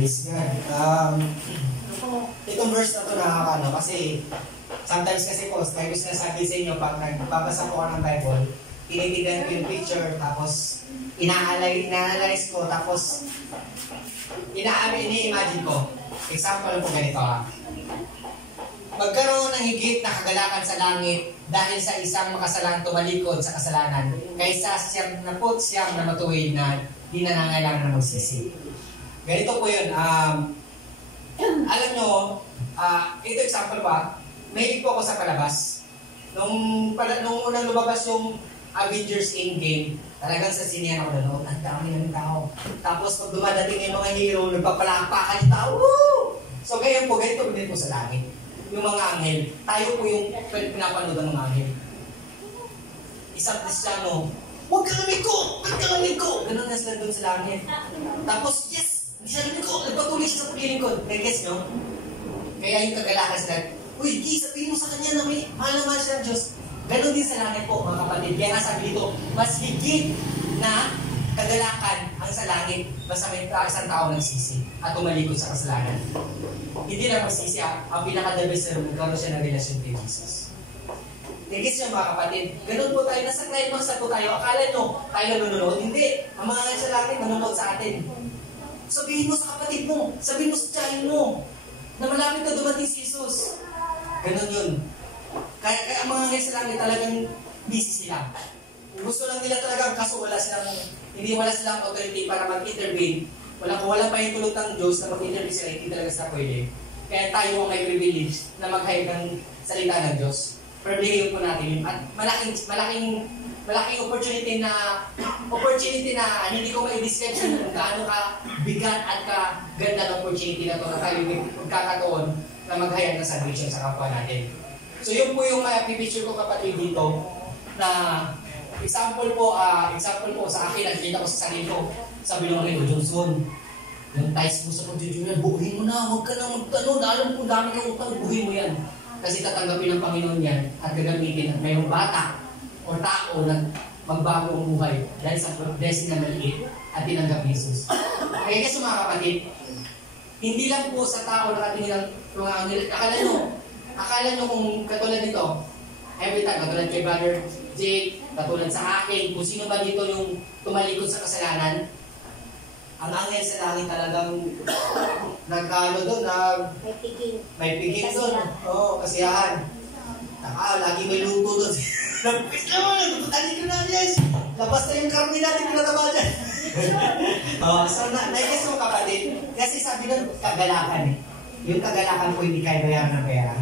Praise God. Itong verse na ito nakakano kasi sometimes kasi po, tayo sinasabi sa inyo pag nagbabasa po ako ng Bible, tinitignan ko yung picture, tapos ina-analyze ko, tapos ini-imagine ko. Example po ganito ha. Magkaroon ng higit na kagalakan sa langit dahil sa isang makasalang tumalikod sa kasalanan kaysa siyam na matuwid na di na nangailangan na magsisi. Ganito po yun. Alam nyo, ito example ba, mahilig po ako sa palabas. Nung unang lumabas yung Avengers Endgame, talagang sa sinehan ako nanood, ang dami ng tao. Tapos pag dumadating yung mga hero, nagpapalakpakan yung tao. Woo! So ngayon po, ganito din po sa langit. Yung mga anghel, tayo po yung pinapanood ng mga anghel. Isang Kristiyano, huwag ka lumiko! Huwag ka lumiko! Ganun na sila doon sa langit. Tapos, yes! Hindi siya lumiko! Nagpatuloy siya sa paglilingkod. May guess nyo? Kaya yung kagalakan sila, uy, di, sabihin mo sa kanya na may mahal na mahal siya ng Diyos. Ganun din sa langit po, mga kapatid. Kaya nga sabi dito, mas higit na kagalakan ang sa langit basta may isang tao nagsisi at tumalikod sa kasalanan. Hindi na magsisi, ang pinaka-the best na magkaroon siya ng relasyon kay Jesus. Tigis nyo mga kapatid, ganun po tayo, nasa climax na po tayo. Akala nyo, tayo nanonood? Hindi. Ang mga sa langit nanonood sa atin. Sabihin mo sa kapatid mo, sabihin mo sa tiyahin mo, na malapit na dumating si Jesus. Ganun yun. Kaya ang mga sa langit talagang busy sila. Gusto lang nila talagang, kaso wala silang authority para mag-intervene. Wala pa yung tulog ng Diyos na mag-intervene sila, hindi talaga sila pwede. Kaya tayo ang may privilege na mag-hayag ng salita ng Diyos. Privilege po natin yun. At malaking opportunity na hindi ko ma-describe kung gaano ka bigat at ka ganda ng opportunity na ito na tayo may pagkakataon na maghayag ng salvation sa kapwa natin. So yun po yung pipicture ko kapatid dito na example po sa akin, nakikita ko sa sarili ko. Sabi ng mga Johnson, yung ties mo sa pagjujunan, buuhin mo na, huwag ka na magtanong, alam ko dami kang utang, buuhin mo yan. Kasi tatanggapin ng Panginoon yan at gagamitin at mayroong bata o tao na magbago ang buhay dahil sa blessing na maliit at tinanggap ni Jesus. Kaya kasi mga kapatid, hindi lang po sa tao nakatingin ng mga anghel. Akala nyo kung katulad nito, every time, katulad kay Brother Jake, katulad sa akin, kung sino ba dito yung tumalikod sa kasalanan, ang anghel sa langit talagang nagkano doon, may piging doon. Oo, kasiyahan. Lagi may luto doon. Lapis naman, tutali ko na, yes! Labas na yung karne natin, pinataba dyan. So, naikis mo kapatid, kasi sabi doon, kagalakan eh. Yung kagalakan po, hindi kayo bayaran ng pera.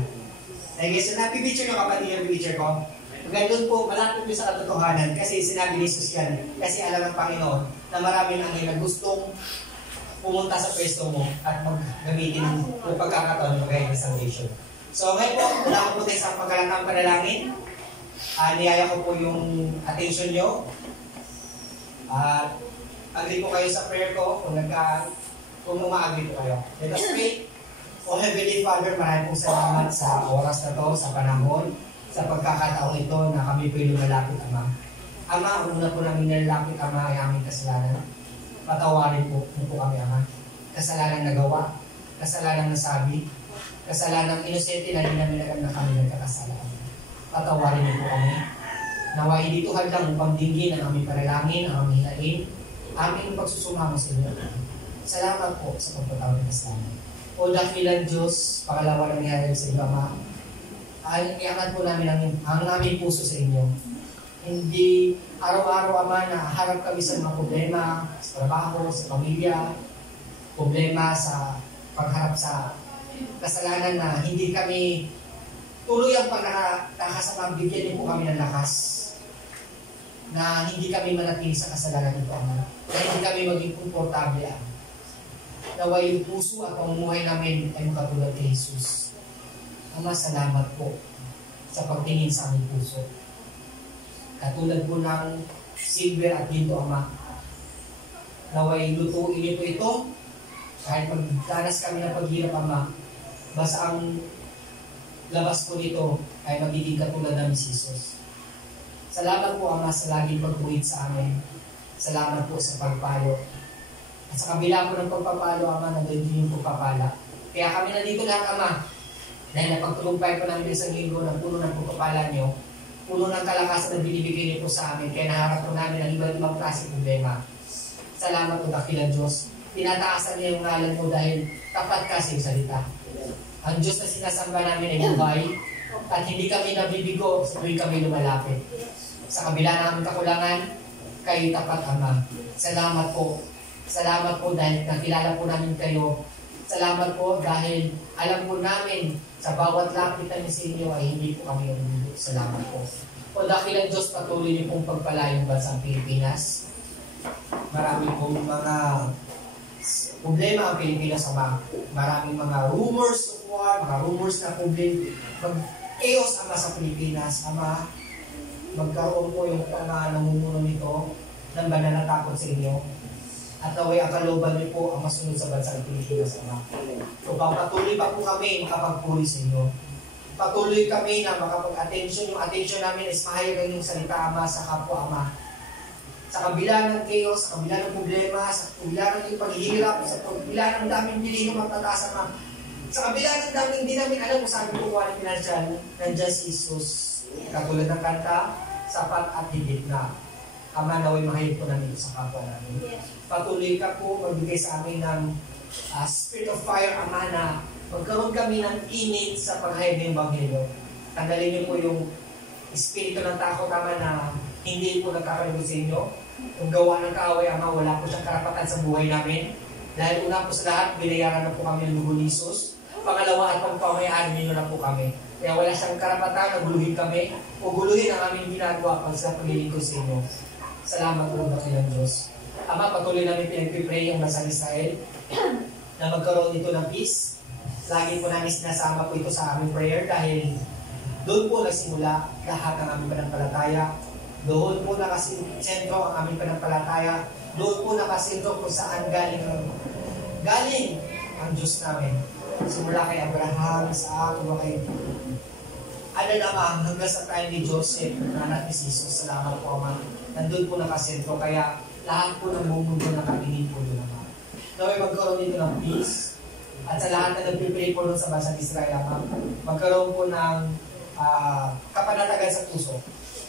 Naikis, so napipicture yung kapatid, yung picture ko. Ganun po, malapit po sa katotohanan kasi sinabi ni Jesus yan. Kasi alam ng Panginoon na marami nang na gustong pumunta sa pwesto mo at maggamitin ng pagkakataon magayang ng salvation. So ngayon po, wala ko po tayo sa pagkalatang panalangin. Niyaya ko po yung attention nyo. Agree po kayo sa prayer ko kung uma-agree po kayo. Let us pray. O Heavenly Father, maraming pong salamat sa oras na to, sa panahon, sa pagkakataon ito na kami po'y lumalapit, Ama. Ama, una po namin nilalapit, Ama, ay aming kasalanan. Patawarin po kami, Ama. Kasalanang nagawa, kasalanang nasabi, kasalanang inosente na din namin alam na kami nagkakasalanan. Patawarin niyo po kami. Nawa hindi ito hadlang upang dinggin ang aming panalangin, ang aming hilain, aming pagsusumamo sa inyo. Salamat po sa pagpatawad ng kasalanan. O dakilang Diyos, pangalawa na nangyari sa iyo, Ama, ay iangat po namin ang aming puso sa inyo. Hindi araw-araw, Ama, na harap kami sa mga problema sa trabaho, sa pamilya, problema sa pagharap sa kasalanan na hindi kami tuluyang pagkakasama, bigyan din po kami ng lakas na hindi kami manatili sa kasalanan ito, Ama. Na hindi kami maging komportable, Ama. Naway yung puso at pamumuhay namin ay makatulad kay Jesus. Ama, salamat po sa pagtingin sa aming puso. Katulad po ng silver at ginto, Ama. Naway lutuin niyo po ito. Kahit magdanas kami ng paghirap, Ama, basta ang labas po nito ay magiging katulad namin si Jesus. Salamat po, Ama, sa laging pagbuhid sa amin. Salamat po sa pagpayo. At sa kabila po ng pagpapalo, Ama, nandun din yung pagpapala. Kaya kami nandito lahat, Ama, dahil napagtulumpay po namin isang linggo ng puno ng pagpapala niyo, puno ng kalakasan na binibigay niyo po sa amin, kaya naharap po namin ang iba't ibang klaseng problema. Salamat po, dakilang Diyos. Tinataasan niya yung ngalan mo dahil tapat ka sa iyong salita. Ang Diyos na sinasamba namin ay buhay, at hindi kami nabibigo sa tuwing kami lumalapit. Sa kabila ng kakulangan, kayo tapat, Ama. Salamat po. Salamat po dahil nakilala po namin kayo. Salamat po dahil alam po namin sa bawat lapit namin sa inyo ay hindi po kami nabibigo. Salamat po. O dakilang Diyos, patuloy niyo pong pagpalayong bansang Pilipinas. Marami pong mga problema ang Pilipinas, Ama. Maraming mga rumors of war, mga rumors na chaos, Ama, sa Pilipinas. Ama, magkaroon po yung mga namumuno nito ng bananatakot sa inyo. At naway ang kalooban niyo po ang masunod sa bansang Pilipinas, Ama. So, patuloy pa po kami makapagpuri sa inyo. Patuloy kami na makapag-attention. Yung attention namin is mahayag yung salita, Ama, sa kapwa, Ama. Sa kabila ng chaos, sa kabila ng problema, sa kabila ng paghihirap, sa kabila ng daming dilino magtataas, Ama. Sa kabila ng daming hindi namin alam kung saan kukuha ng financial, nandiyan si Jesus. Katulad ng kanta, sapat at higit na. Ama, naway mahayag po namin sa kapwa namin. Patuloy ka po magbigay sa amin ng spirit of fire, Ama, na magkaroon kami ng init sa paghayag ng Ebanghelyo. Tanggalin niyo po yung espiritu ng takot, Ama, na hindi po nagkakaroon sa inyo. Kung gawa ng kaaway, Ama, wala po siyang karapatan sa buhay namin. Dahil una po sa lahat, binayaran na po kami ng dugo ni Jesus. Pangalawa at pagpamayaan ninyo na po kami. Kaya wala siyang karapatan na guluhin kami o guluhin ang aming ginagawa pag sa paglilingkod sa inyo. Salamat po, dakilang Diyos. Ama, patuloy namin pinagpipray ang bansang Israel na magkaroon dito ng peace. Lagi po namin sinasama po ito sa aming prayer dahil doon po nagsimula lahat ng aming panampalataya. Doon po nakasentro ang aming panampalataya. Doon po nakasentro kung saan galing ang Diyos namin. Simula kay Abraham, Isaac, kay Adan, Ama, hanggang sa time ni Joseph, anak ni Jesus. Salamat po, Ama. Nandun po nakasentro, kaya lahat po ng mundo na kamingin po doon, Ama. Naway magkaroon dito ng peace. At sa lahat na nagpipray po doon sa bansang Israel, Ama, magkaroon po ng kapanatagan sa puso.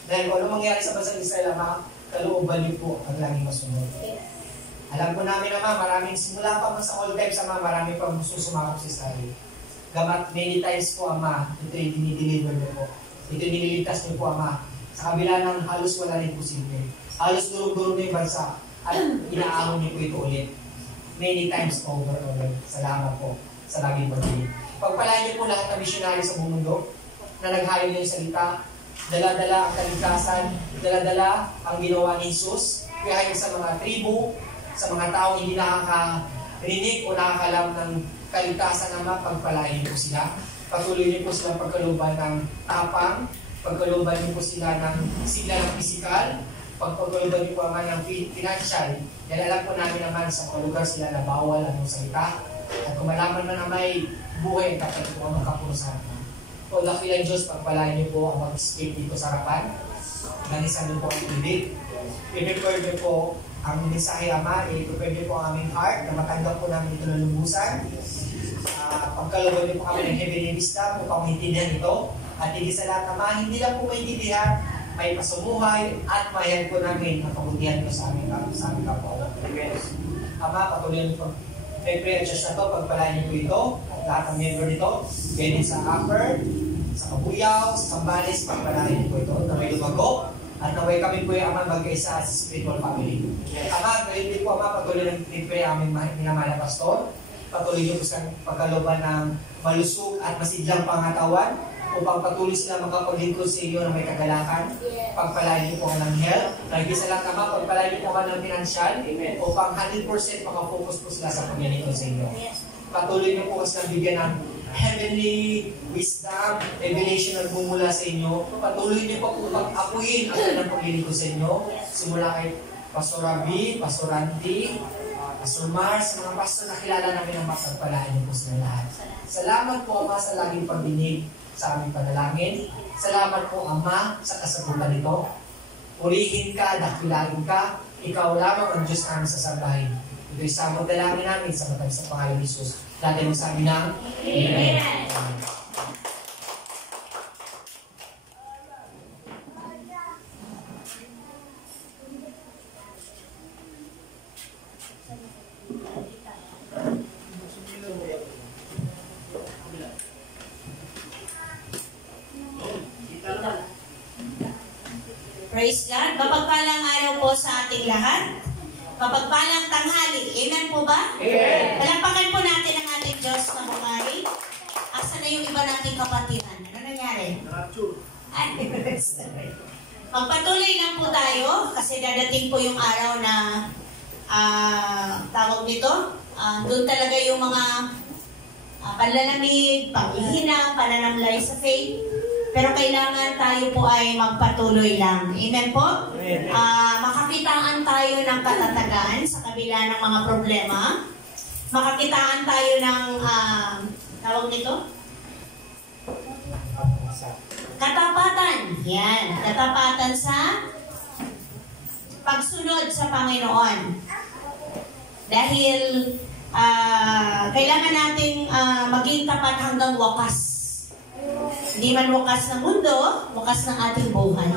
Dahil kung ano mangyari sa bansang Israel, Ama, kalooban niyo po ang laging masunod. Alam po namin, Ama, maraming simula pa man sa all times, Ama, marami pang susumakap sa Israel. Gamat many times po, Ama, ito yung dinideliver niyo po. Ito yung nililigtas niyo po, Ama. Sa kabila ng halos wala rin posible. Halos durog-durog na yung bansa at inaahon niyo po ito ulit. Many times over. Salamat po sa laging pag-ibig. Pagpalain niyo po lahat ng misyonary sa buong mundo na naghayo niyo yung salita, dala-dala ang kaligtasan, dala-dala ang ginawa ni Jesus, kaya sa mga tribu, sa mga tao hindi nakakarinig o nakakalam ng kaligtasan, Ama, pagpalain niyo po sila. Patuloy niyo po silang pagkaluban ng tapang, pagkaluban niyo po sila ng sigla ng pisikal, pagkaluban niyo po, Ama, ng financial. Dahil alam po namin naman sa mga lugar sila na bawal ang salita. At kung malaman man na may buhay, kapag po ang magkapurusan. O dakilang Diyos, pagpalain niyo po ang mag-speak dito sa harapan. Nanisan niyo po ang ibig. I-prepare niyo po ang mensahe, Ama. I-prepare niyo po ang aming heart na matanggap po namin ito ng lubusan. Pagkaluban niyo po kami ng heavenly wisdom upang maintindihan ito. At hindi sa lahat, Ama, hindi lang po maintindihan, may pasumuhay at mahayag po namin ang kabutihan ko sa aming kapwa. Ama, patuloy niyo po. May prayer church na ito, pagpalain niyo po ito at lahat ng member nito, ganyan sa upper, sa Kabuyaw, sa Sambales, pagpalain niyo po ito na may lumago at naway kami po yung Ama magkaisa sa spiritual family. Ama, ngayon din po, Ama, patuloy ng pray aming minamahal na pastor, patuloy niyo po sa pagkaluban ng malusog at masidlang pangatawan upang patuloy sila makapaglingkod sa iyo na may kagalakan. Pagpalain niyo po ng health. Lagi sa lahat, Ama, pagpalain niyo po ng financial upang 100% makafocus po sila sa paglilingkod sa inyo. Patuloy niyo po silang bigyan ng heavenly wisdom, revelation na bumula sa inyo. Patuloy niyo po upang apuyin ang kanilang paglilingkod sa inyo. Simula kay Pastor Rabi, Pastor Randy, Pastor Mars, mga pastor na kilala namin ang pagpalain niyo po sa lahat. Salamat po, Ama, sa laging pagdinig sa aming panalangin. Salamat po, Ama, sa kasagutan nito. Purihin ka, dakilain ka, ikaw lamang ang Diyos namin sasambahin. Ito isang magdalangin namin sa matamis sa pangalan ni Jesus. Dati magsabi ng Amen. Praise God. Mapagpalang araw po sa ating lahat. Mapagpalang tanghali. Amen po ba? Amen. Palampakan po natin ang ating Diyos na bukay. Asa na yung iba nating kapatiran? Ano nangyari? Ay, magpatuloy lang po tayo kasi dadating po yung araw na tawag nito. Doon talaga yung mga panlalamig, panghihina, pananamlay sa faith. Pero kailangan tayo po ay magpatuloy lang. Amen po? Amen. Makakitaan tayo ng katatagan sa kabila ng mga problema. Makakitaan tayo ng, tawag nito? Katapatan. Yan. Katapatan sa pagsunod sa Panginoon. Dahil kailangan nating maging tapat hanggang wakas. Hindi man wakas ng mundo, wakas ng ating buhay.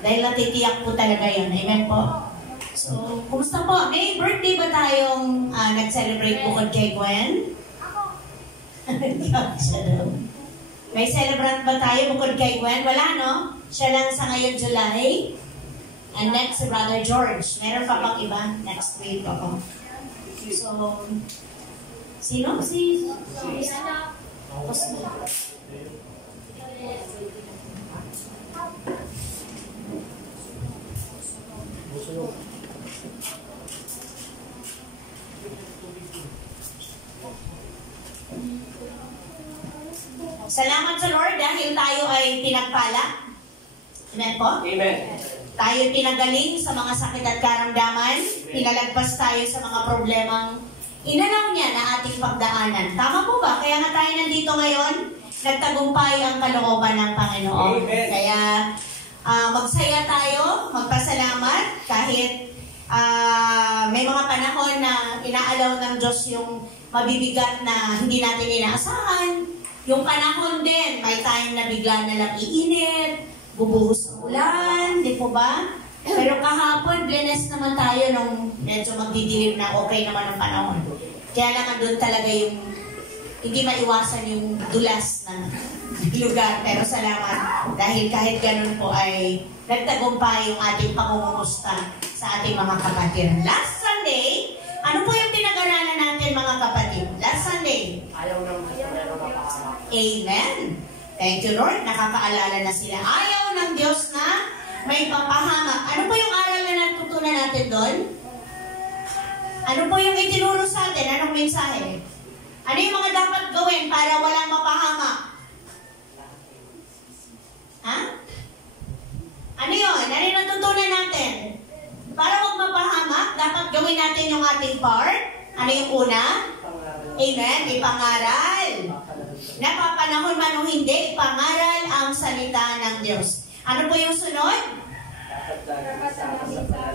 Dahil natitiyak po talaga yan. Amen po? So, kumusta po? May birthday ba tayong nag-celebrate bukod kay Gwen? May celebrant ba tayo bukod kay Gwen? Wala, no? Siya lang sa ngayon July. And next, si Brother George. Meron pa bang iba? Next week ako. So, sino? Si Salamat sa Lord dahil tayo ay pinagpala. Amen po? Amen. Tayo pinagaling sa mga sakit at karamdaman. Pinalagpas tayo sa mga problemang inanaw niya na ating pagdaanan. Tama po ba? Kaya nga tayo nandito ngayon, nagtagumpay ang kalooban ng Panginoon. Amen. Kaya magsaya tayo, magpasalamat kahit may mga panahon na inaalaw ng Diyos yung mabibigat na hindi natin inaasahan. Yung panahon din, may time na bigla na lang iinit, bubuhos ang ulan, di po ba? Pero kahapon, blessed naman tayo nung medyo magdidilim na okay naman ang panahon. Kaya lang doon talaga yung hindi maiwasan yung dulas na lugar. Pero salamat dahil kahit ganun po ay nagtagumpay yung ating pangungumusta sa ating mga kapatid. Last Sunday, ano po yung pinag-aralan natin mga kapatid? Last Sunday? Ayaw naman. Amen. Thank you, Lord. Nakakaalala na sila. Ayaw ng Diyos na may papahamak. Ano po yung aral na natutunan natin doon? Ano po yung itinuro sa atin? Anong mensahe? Ano yung mga dapat gawin para walang mapahamak? Ha? Ano yun? Ano yung natutunan natin? Para wag mapahamak, dapat gawin natin yung ating part. Ano yung una? Amen. Ipangaral. Napapanahon man o hindi, ipangaral ang salita ng Diyos. Ano po yung sunod?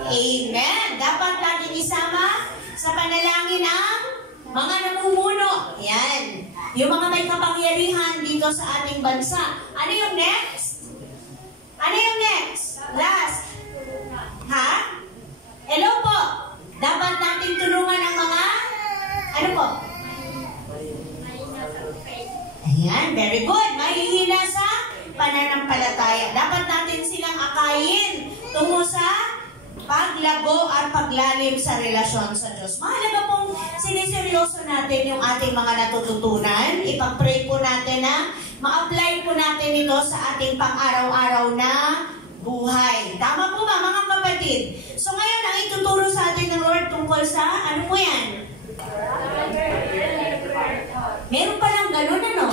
Amen. Dapat laging isama sa panalangin ang mga namumuno. Yan. Yung mga may kapangyarihan dito sa ating bansa. Ano yung next? Ano yung next? Last. Ha? Hello po. Dapat natin tulungan ang mga ano po? Ayan, very good. Mahihina sa pananampalataya. Dapat natin silang akayin tungo sa paglago at paglalim sa relasyon sa Diyos. Mahalaga pong siniseryoso natin yung ating mga natututunan. Ipag-pray po natin na ma-apply po natin ito sa ating pang-araw-araw na buhay. Tama po ba mga kapatid? So ngayon, ang ituturo sa atin ng Lord tungkol sa, ano po yan? Meron palang ganun, ano?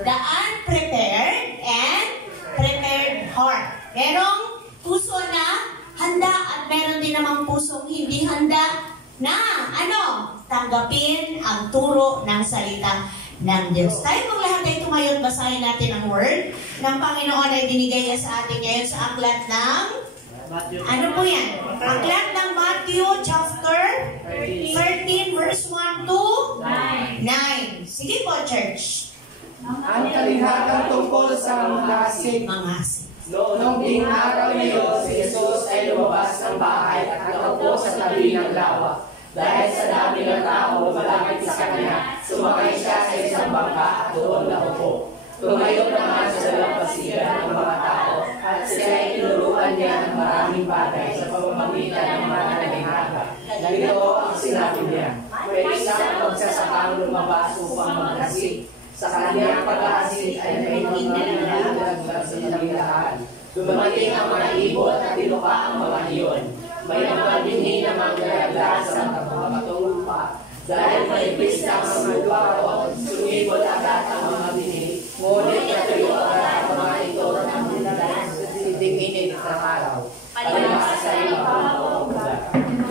The unprepared and prepared heart. Merong puso na handa at meron din namang pusong hindi handa na, ano? Tanggapin ang turo ng salita ng Diyos. Tayo pong lahat ay tumayon, basahin natin ang word ng Panginoon ay binigay niya sa atin ngayon sa aklat ng Ano po yan? Aklat ng Matthew chapter 13 verse 1 to 9. Sige po, church. Ang talihatan tungkol sa mangasik. Noong ding araw na iyon, si Jesus ay lumabas ng bahay at nakaupo sa tabi ng lawa. Dahil sa dami ng tao lumalapit sa kanya, sumakay siya sa isang bangka at doon nakaupo. Tumayo naman sa dalampasigan ng mga tao at siya ay tinuruan niya ng maraming bagay sa pamamagitan ng mga talihata. Ganito ang sinabi niya, pwede siyang magsasakang lumabas upang magkasik. Sa kanyang pag-aasik ay may nagdagdag sa nalilaan. Dumating ang mga ibon at tinuka ang mga iyon. May mga binhi na magdagdag sa mga batong lupa. Dahil maipis na ang mga lupa roon, sumibol agad ang mga binhi. Ngunit natuyo agad ang mga ito ng init sa araw. Palabas sa ibabaw ng ugat.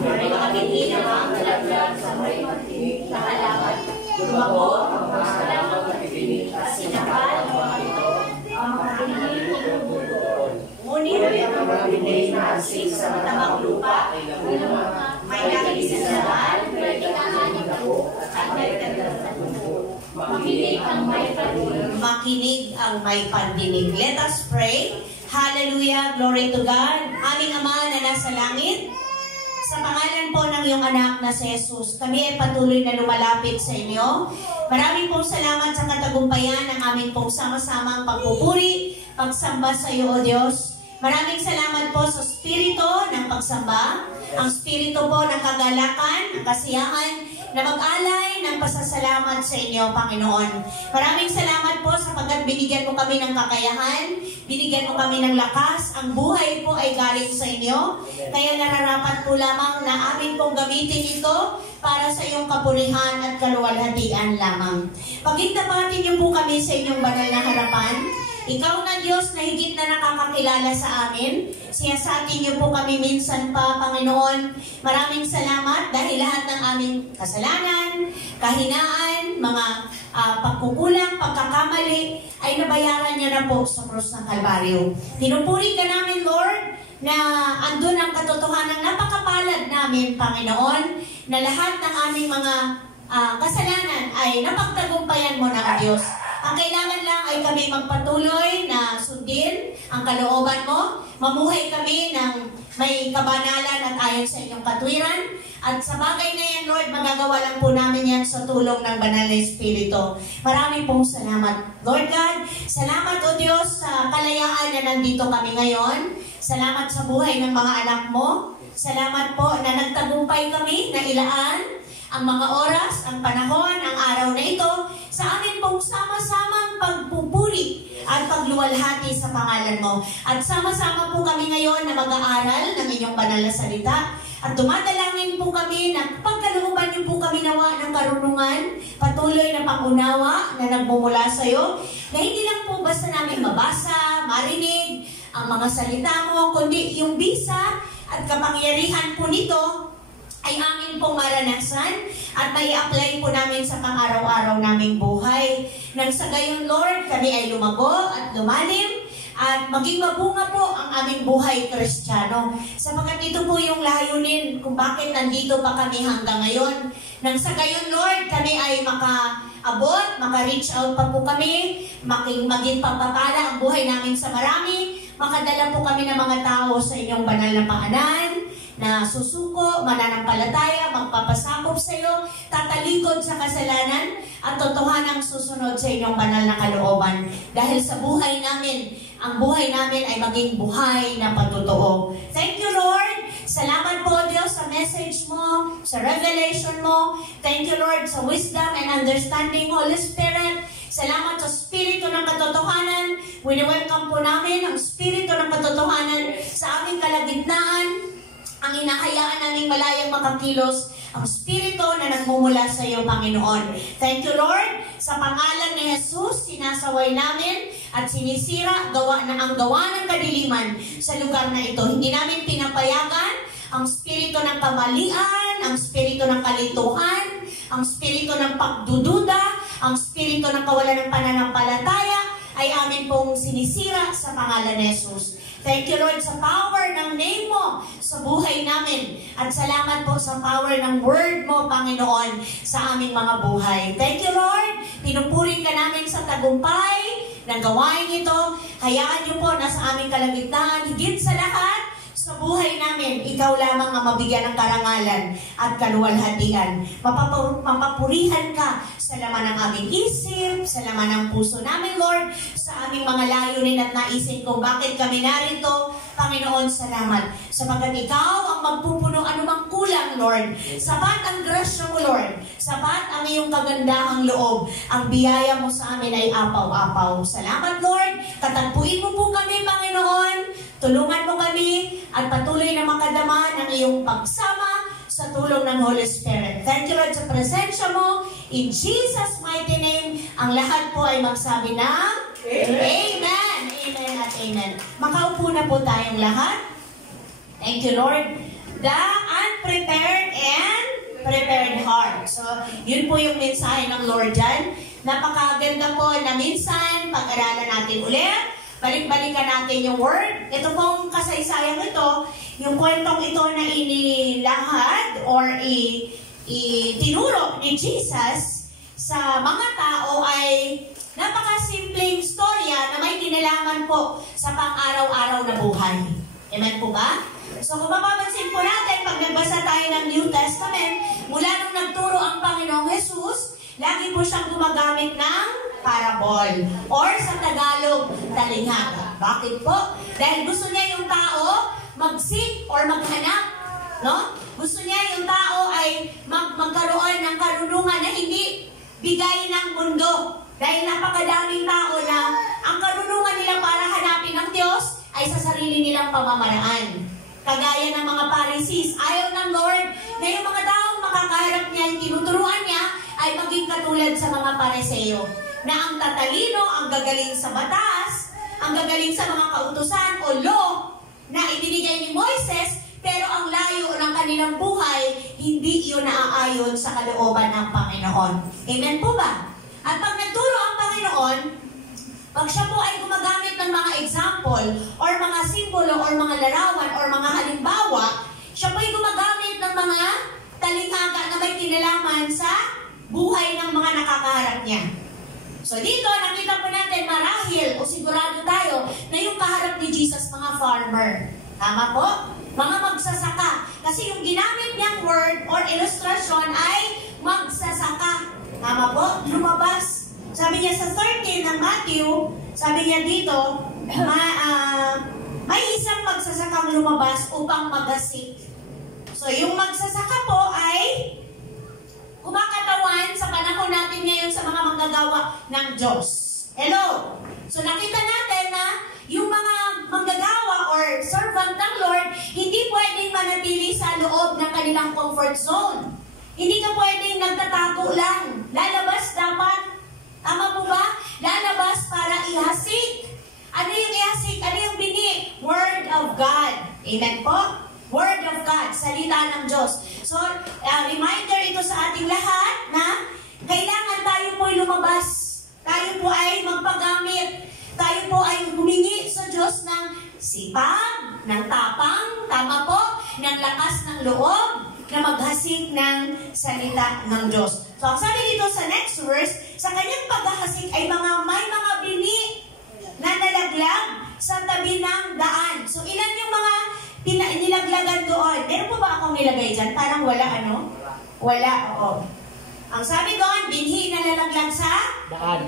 May mga binhi na magdagdag sa may matingin na halaman. Lumabot ang mga halaman na ibinig at sinakal ang mga ito ang mga binhi ng budoon. Ngunit ang mga binhi na asik sa matamang lupa ay may naging sasaraan, may kinahanap ako at may nagtatapos. Makinig ang may pandinig. Makinig ang may pandinig. Let us pray. Hallelujah, glory to God. Aming Ama na nasa langit, sa pangalan po ng iyong anak na si Jesus, kami ay patuloy na lumalapit sa inyo. Maraming pong salamat sa katagumpayan ng aming pong sama-samang pagpupuri, pagsamba sa iyo, O Diyos. Maraming salamat po sa spirito ng pagsamba, ang spirito po ng kagalakan, ng kasiyahan, na mag-alay ng pasasalamat sa inyo, Panginoon. Maraming salamat po sapagkat binigyan mo kami ng kakayahan, binigyan mo kami ng lakas, ang buhay po ay galing sa inyo, kaya nararapat po lamang na amin pong gamitin ito para sa iyong kapurihan at kaluwalhatian lamang. Pagkitapatin niyo po kami sa inyong banal na harapan. Ikaw na Diyos na higit na nakakakilala sa amin. Siyasatin niyo po kami minsan pa, Panginoon. Maraming salamat dahil lahat ng aming kasalanan, kahinaan, mga pagkukulang, pagkakamali, ay nabayaran niyo na po sa krus ng Kalbaryo. Pinupuri ka namin, Lord, na andun ang katotohanan napakapalad namin, Panginoon, na lahat ng aming mga kasalanan ay napagtagumpayan mo ng Diyos. Ang kailangan lang ay kami magpatuloy na sundin ang kalooban mo. Mamuhay kami ng may kabanalan at ayon sa inyong katwiran. At sa bagay na yan, Lord, magagawa lang po namin yan sa tulong ng Banal na Espiritu. Maraming pong salamat. Lord God, salamat o Diyos sa kalayaan na nandito kami ngayon. Salamat sa buhay ng mga anak mo. Salamat po na nagtagumpay kami na ilaan ang mga oras, ang panahon, ang araw na ito sa amin pong sama-samang pagpupuri at pagluwalhati sa pangalan mo. At sama-sama po kami ngayon na mag-aaral ng inyong banal na salita at dumadalangin po kami na pagkalooban niyo po kami nawa ng karunungan, patuloy na pangunawa na nagmumula sa iyo, na hindi lang po basta namin mabasa, marinig ang mga salita mo, kundi yung bisa at kapangyarihan po nito ay amin pong maranasan at may apply po namin sa pang-araw-araw naming buhay. Nang sa gayon, Lord, kami ay lumago at lumalim at maging mabunga po ang aming buhay Kristiyano. Sapagkat ito po yung layunin kung bakit nandito pa kami hanggang ngayon. Nang sa gayon, Lord, kami ay maka-abot, maka-reach out pa po kami, maging pagpapala ang buhay namin sa marami, makadala po kami ng mga tao sa inyong banal na paanan, na susuko, mananampalataya, magpapasakop sa iyo, tatalikod sa kasalanan, at totohanang susunod sa inyong banal na kalooban. Dahil sa buhay namin, ang buhay namin ay maging buhay na patotoo. Thank you, Lord. Salamat po, Diyos, sa message mo, sa revelation mo. Thank you, Lord, sa wisdom and understanding, Holy Spirit. Salamat sa Espiritu ng Katotohanan. Wini-welcome po namin ang Espiritu ng Katotohanan sa aming kalagitnaan. Ang inahayaan naming malayang makakilos, ang Espiritu na nagmumula sa iyo, Panginoon. Thank you, Lord. Sa pangalan ni Jesus, sinasaway namin at sinisira ang gawa ng kadiliman sa lugar na ito. Hindi namin pinapayagan ang Espiritu ng kamalian, ang Espiritu ng kalituhan, ang Espiritu ng pagdududa, ang Espiritu ng kawalan ng pananampalataya, ay amin pong sinisira sa pangalan ni Jesus. Thank you, Lord, sa power ng name mo sa buhay namin. At salamat po sa power ng word mo, Panginoon, sa aming mga buhay. Thank you, Lord. Pinupurin ka namin sa tagumpay ng gawain ito. Hayaan niyo po na sa aming kalagitnaan, higit sa lahat, sa buhay namin, ikaw lamang ang mabigyan ng karangalan at kaluwalhatian. Mapapurihan ka sa laman ng aming isip, sa laman ng puso namin, Lord, sa aming mga layunin at naisin kung bakit kami narito. Panginoon, salamat. Sapagkat ikaw ang magpupuno anumang kulang, Lord. Sapat ang grasya mo, Lord. Sapat ang iyong kagandahang loob. Ang biyaya mo sa amin ay apaw-apaw. Salamat, Lord. Katagpuin mo po kami, Panginoon. Tulungan mo kami at patuloy na makadama ng iyong pagsama sa tulong ng Holy Spirit. Thank you, Lord, sa presensya mo. In Jesus' mighty name, ang lahat po ay magsabi ng Amen. Amen at amen. Makaupo na po tayong lahat. Thank you, Lord. The unprepared and prepared heart. So, yun po yung mensahe ng Lord dyan. Napakaganda po na minsan, pag-aralan natin ulit. Balik-balikan natin yung word. Ito pong kasaysayan ito, yung kwentong ito na inilahad or itinuro ni Jesus sa mga tao ay napakasimpleng storya na may kinalaman po sa pang-araw-araw na buhay. Amen po ba? So kung mapapansin po natin, pag nagbasa tayo ng New Testament, mula nung nagturo ang Panginoong Jesus, lagi po siyang gumagamit ng parable or sa Tagalog, talinghaga. Bakit po? Dahil gusto niya yung tao mag-seek or maghanap, no? Gusto niya yung tao ay magkaroon ng karunungan na hindi bigay ng mundo. Dahil napakadaming tao na ang karunungan nila para hanapin ng Diyos ay sa sarili nilang pamamaraan. Kagaya ng mga Pharisees, ayaw ng Lord na yung mga taong makakaharap niya, yung tinuturuan niya, ay maging katulad sa mga Pariseo. Na ang tatalino, ang gagaling sa batas, ang gagaling sa mga kautusan o law na ibinigay ni Moises, pero ang layo ng kanilang buhay, hindi iyon naaayon sa kalooban ng Panginoon. Amen po ba? At pag nagturo ang Panginoon, pag siya po ay gumagamit ng mga example or mga simbolo or mga larawan or mga halimbawa, siya po ay gumagamit ng mga talinghaga na may kinalaman sa buhay ng mga nakakaharap niya. So dito, nakita po natin marahil o sigurado tayo na yung kaharap ni Jesus mga farmer. Tama po? Mga magsasaka. Kasi yung ginamit niyang word or illustration ay magsasaka. Tama po? Lumabas. Sabi niya sa 13 ng Matthew, sabi niya dito, may isang magsasakang lumabas upang maghasik. So yung magsasaka po ay kumakatawan sa panahon natin ngayon sa mga manggagawa ng Diyos. Hello? So nakita natin na yung mga manggagawa or servant ng Lord, hindi pwedeng manatili sa loob ng kanilang comfort zone. Hindi ka pwedeng nagtatago lang. Lalabas dapat. Tama po ba? Lalabas para ihasik. Ano yung ihasik? Ano yung bingi? Word of God. Amen po? Word of God, salita ng Diyos. So, reminder ito sa ating lahat na kailangan tayo po ay lumabas. Tayo po ay magpagamit. Tayo po ay humingi sa Diyos ng sipag, ng tapang, tama po, ng lakas ng loob, na maghasik ng salita ng Diyos. So, ang sabi dito sa next verse, sa kanyang paghahasik ay may mga bini na nalaglag sa tabi ng daan. So, ilan yung mga nilaglagan doon? Meron po ba akong nilagay dyan? Parang wala, ano? Wala, oo. Ang sabi doon, binhi na lalaglag sa Daan.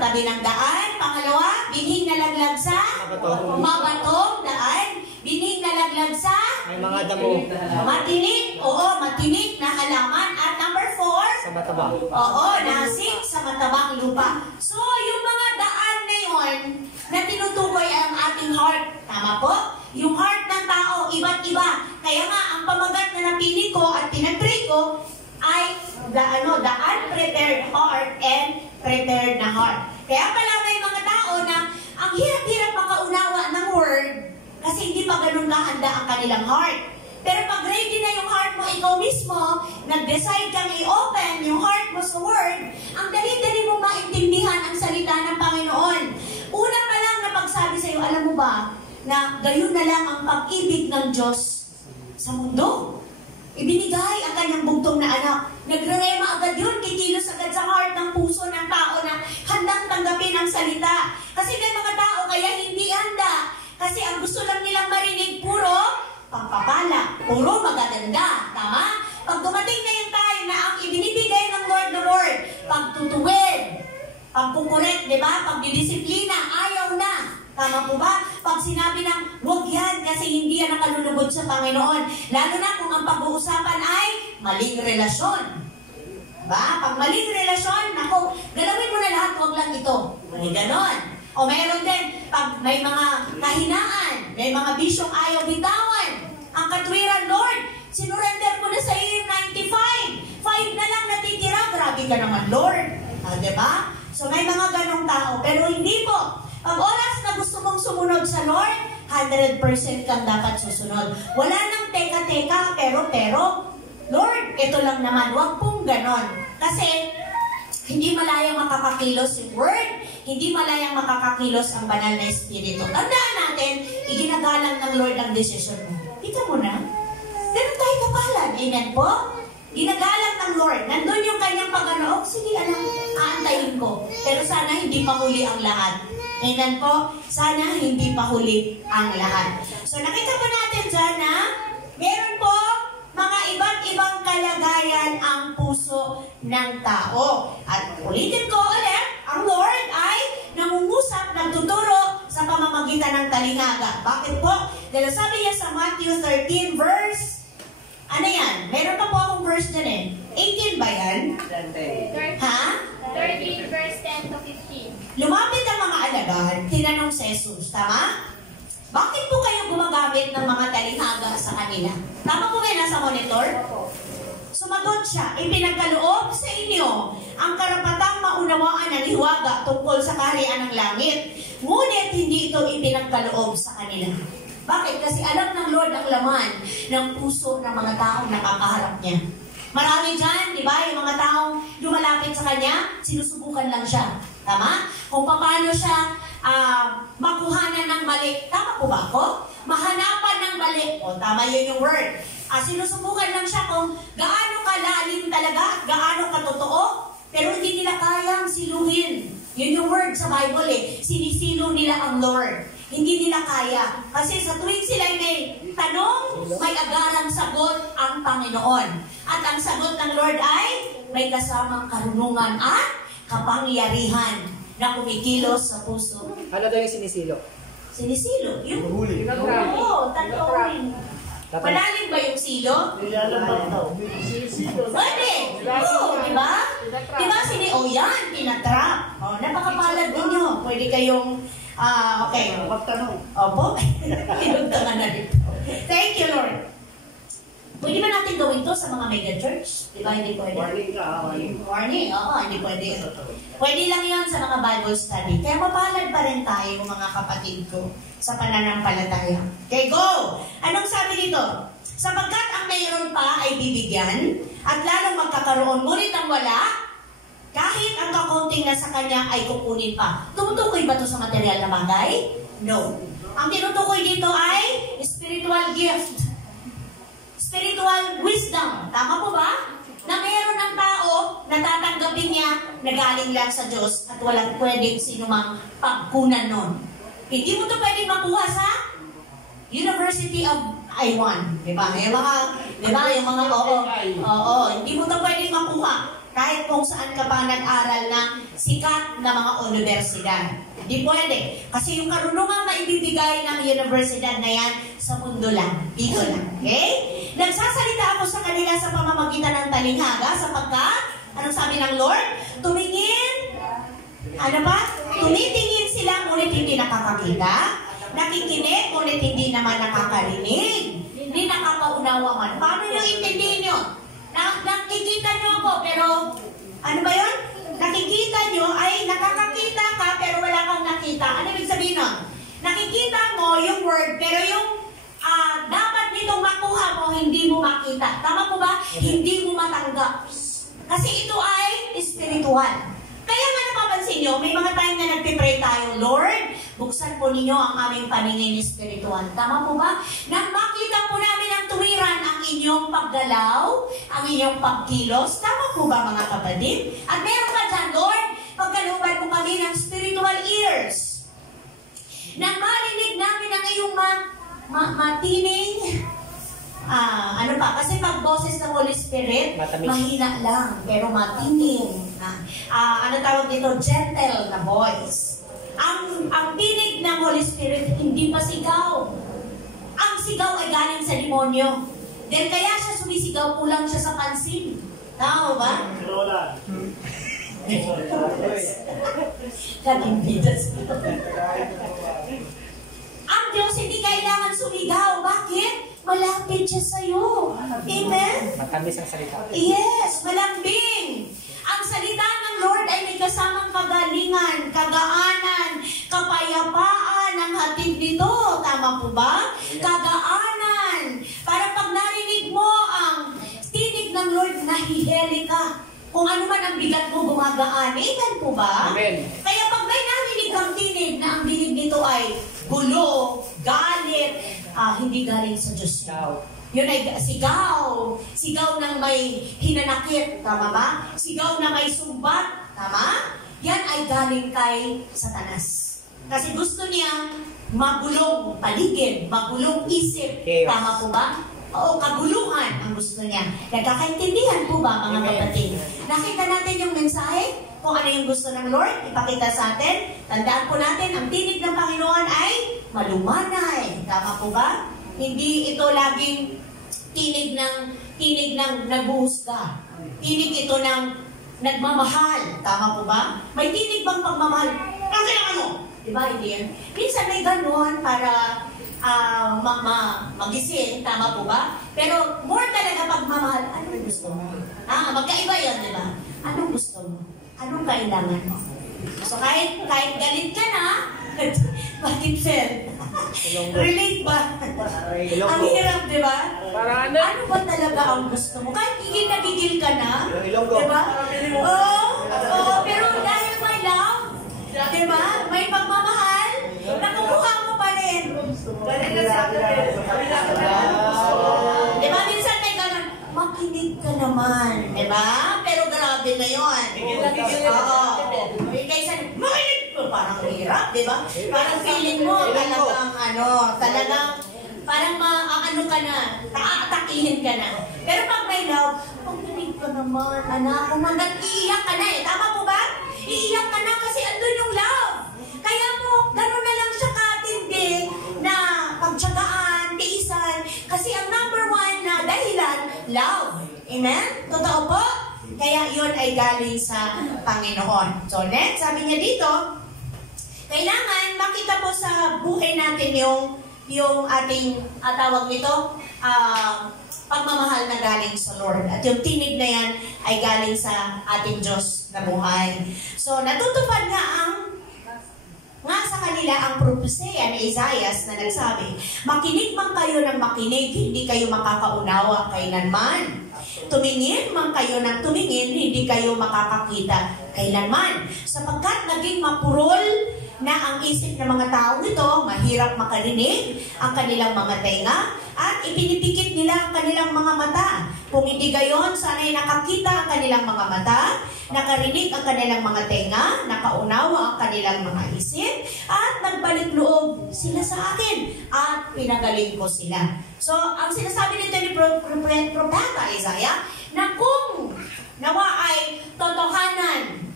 tabi ng daan. Pangalawa, binhi na lalaglag sa mabatong daan. Binhi na lalaglag sa May mga damo. matinik. Oo, matinik na halaman. At number 4, Sa matabang. oo, nasik sa matabang lupa. So, yung mga daan na yun na tinutukoy ang ating heart. Tama po? Yung heart ng tao, iba't iba. Kaya nga, ang pamagat na napili ko at pinag-pray ko ay the unprepared heart and prepared na heart. Kaya pala may mga tao na ang hirap-hirap makaunawa ng word kasi hindi pa ganun kahanda ang kanilang heart. Pero pag ready na yung heart mo, ikaw mismo, nag-decide kang i-open yung heart mo sa word, ang dali-dali mo maintindihan ang salita ng Panginoon. Una pa lang na pagsabi sa'yo, alam mo ba, na gayon na lang ang pag-ibig ng Diyos sa mundo. Ibinigay ang kanyang bugtong na anak. Nagrerema agad yun, kikilos agad sa heart ng puso ng tao na handang tanggapin ang salita. Kasi may mga tao kaya hindi handa. Kasi ang gusto lang nilang marinig puro pagpapala, puro magaganda. Tama? Pag dumating na yung time na ang ibinibigay ng Lord the Word, pagtutuwid, pagkukorek, di ba? Pagdidisiplina, ayaw na. Tama po ba? Pag sinabi ng, huwag yan kasi hindi yan nakalulubod sa Panginoon. Lalo na kung ang pag-uusapan ay maling relasyon. Diba? Pag maling relasyon, naku, galawin mo na lahat, huwag lang ito. May ganon. O mayroon din, pag may mga kahinaan, may mga bisyong ayaw bitawan, ang katwiran, Lord, sinurrender ko na sa iyo yung 95. 5 na lang natitira. Grabe ka naman, Lord. Diba? So may mga ganong tao. Pero hindi po. Pag oras na gusto mong sumunod sa Lord, 100% kang dapat susunod. Wala nang teka-teka, pero, Lord, ito lang naman. Huwag pong ganon. Kasi, hindi malayang makakakilos yung Word, hindi malayang makakakilos ang banal na Espiritu. Tandaan natin, iginagalang ng Lord ang desisyon mo. Kita mo na? Ganun tayo kapalan. Amen po? Ginagalang ng Lord. Nandun yung kanyang pag-ano, sige anak, aantayin ko. Pero sana hindi pa huli ang lahat. Amen po? Sana hindi pa huli ang lahat. So nakita po natin dyan na meron po mga iba't ibang kalagayan ang puso ng tao. At ulitin ko ulit, ang Lord ay nangungusap, nagtuturo sa pamamagitan ng talinghaga. Bakit po? Dahil sabi niya sa Matthew 13 verse, ano yan? Meron pa po akong verse dyan eh. 18 ba yan? 13. Ha? 13 verse 10 to 15. Lumapit ang mga alagad, tinanong si Jesus, tama? Bakit po kayo gumagamit ng mga talinghaga sa kanila? Tama po ba yun nasa monitor? Sumagot siya, ipinagkaloob sa inyo ang karapatang maunawaan ng hiwaga tungkol sa kaharian ng langit. Ngunit hindi ito ipinagkaloob sa kanila. Bakit? Kasi alam ng Lord ang laman ng puso ng mga taong nakakaharap niya. Marami dyan, di ba? Yung mga taong lumalapit sa kanya, sinusubukan lang siya. Tama? Kung paano siya makuhanan ng mali. Tama po ba ako? Mahanapan ng mali. O, tama yun yung word. Sinusubukan lang siya kung gaano kalalim talaga at gaano katotoo, pero hindi nila kayang siluhin. Yun yung word sa Bible eh. Sinisilo nila ang Lord. Hindi nila kaya. Kasi sa tuwing sila may tanong, may agarang sagot ang Panginoon. At ang sagot ng Lord ay may kasamang karunungan at kapangyarihan na kumikilos sa puso. Ano daw yung sinisilo? Sinisilo? Yung Huli. oo, tanongin. Malalim ba yung silo? Pwede! Oo, di ba? Di ba yan, tinatrap. O, napakapalad ninyo. Pwede kayong, okay. Magtanong. Opo. Pinagtangan na dito. Thank you, Lord. Pwede ba natin gawin to sa mga mega church? Di ba hindi pwede? Warning ka. Warning? Oo, hindi pwede. Pwede lang yan sa mga Bible study. Kaya mapalad pa rin tayo, mga kapatid ko, sa pananampalataya. Okay, go! Anong sabi dito? Sapagkat ang mayroon pa ay bibigyan, at lalong magkakaroon, ngunit ang wala, kahit ang kakunting na sa kanya ay kukunin pa. Tumutukoy ba ito sa material na bagay? No. Ang tinutukoy dito ay spiritual gift. Spiritual wisdom. Tama po ba? Na mayroon ng tao na tatanggapin niya na galing lang sa Diyos at walang pwedeng sinumang pagkunan nun. Hindi mo ito pwedeng makuha sa University of I1. Diba? Yung mga, oo. Hindi mo ito pwedeng makuha kahit kung saan ka pa nag-aral ng sikat na mga universidad. Hindi pwede. Kasi yung karunungan na ibibigay ng universidad na yan sa mundo lang. Dito lang. Okay? Nagsasalita ako sa kanila sa pamamagitan ng talinghaga sapagkat, anong sabi ng Lord? Tumingin. Ano ba? Tumitingin sila ngunit hindi nakakakita. Nakikinig ngunit hindi naman nakakarinig. Hindi nakakaunawa man. Paano nyo intindihin nyo? Nakikita nyo ako pero, ano ba yun? Nakikita nyo ay nakakakita ka pero wala kang nakita. Ano ibig sabihin nun? Nakikita mo yung word pero yung dapat nitong makuha mo, hindi mo makita. Tama po ba? Hindi mo matanggap. Kasi ito ay spiritual. Kaya nga napapansin napapansin nyo, may mga time na nagpipray tayo, Lord, buksan po ninyo ang aming paningin espiritual. Tama po ba? Nang makita po namin ang tuwiran ang inyong paggalaw, ang inyong pagkilos. Tama po ba mga kapatid? At meron pa dyan, Lord, pagkalooban mo kami ng spiritual ears. Nang marinig namin ang iyong matining, ano pa, kasi pag boses ng Holy Spirit, mahina lang, pero matining. Ano tawag dito? Gentle na voice. Ang tinig ng Holy Spirit, hindi pa sigaw. Ang sigaw ay galing sa demonyo. Then kaya siya sumisigaw, kulang siya sa pansin. Tama ba? Kalimpitas. Ang Diyos hindi kailangan sumigaw. Bakit? Malapit siya sa'yo. Amen? Matamis ang salita. Yes, malambing. Ang salita ng Lord ay may kasamang kagalingan, kagaanan, kapayapaan ang hatid nito. Tama po ba? Kagaanan. Para pag narinig mo ang tinig ng Lord, nahihili ka. Kung ano man ang bigat mo, gumagaan. Amen po ba? Amen. Kaya pag may narinig kang tinig na ang dinig nito ay gulo, galit, hindi galing sa Diyos. Yun ay sigaw. Sigaw ng may hinanakit. Tama ba? Sigaw na may sumbat. Tama? Yan ay galing kay Satanas. Kasi gusto niya magulong paligid, magulong isip. Tama po ba? Oo, kaguluhan ang gusto niya. Nagkakaintindihan po ba mga kapatid? Nakita natin yung mensahe? Kung ano yung gusto ng Lord, ipakita sa atin. Tandaan po natin, ang tinig ng Panginoon ay malumanay. Tama po ba? Hindi ito laging tinig ng naghuhusga. Tinig ito ng nagmamahal. Tama po ba? May tinig bang pagmamahal? Ang kailangan mo? Diba? Hindi yan. Minsan may ganun para magising. Tama po ba? Pero more talaga pagmamahal. Anong gusto mo? Magkaiba yan, diba? Anong gusto mo? Anong kailangan mo? So kahit galit ka na, bakit fail? Relate ba? Ang hirap, di ba? Ano ba talaga ang gusto mo? Kahit gigil na gigil ka na, di ba? Oo, pero dahil may love, di ba? May pagmamahal, nakukuha mo pa rin. Di ba? Minsan may ganun, makinig ka naman, di ba? Pero grabe na yun. Oo. Kaysa, makinig ko, parang hirap, di ba? Parang feeling mo, parang ano ka na, taatakihin ka na. Pero pag may love, makinig ka naman, anak, kung hanggang iiyak ka na eh. Tama po ba? Iiyak ka na kasi andun yung love. Kaya mo, gano'n na lang siya katindi na pagtsagaan, tiisan. Kasi ang number one na dahilan, love. Amen? Totoo po? Kaya yun ay galing sa Panginoon. So next, sabi niya dito, kailangan makita po sa buhay natin yung ating tawag nito, pagmamahal na galing sa Lord. At yung tinig na yan ay galing sa ating Diyos na buhay. So natutupad nga sa kanila ang propesya ni Isaias na nagsabi, makinig man kayo ng makinig, hindi kayo makakaunawa kailanman. Tumingin man kayo ng tumingin, hindi kayo makakakita kailanman. Sapagkat naging mapurol na ang isip ng mga tao nito, mahirap makarinig ang kanilang mga tenga, at ipinipikit nila ang kanilang mga mata. Kung hindi gayon, sana'y nakakita ang kanilang mga mata, nakarinig ang kanilang mga tenga, nakaunawa ang kanilang mga isip, at nagbalik loob sila sa akin, at pinagaling ko sila. So, ang sinasabi nito ni Propeta Isaiah, na kung nawa ay totohanan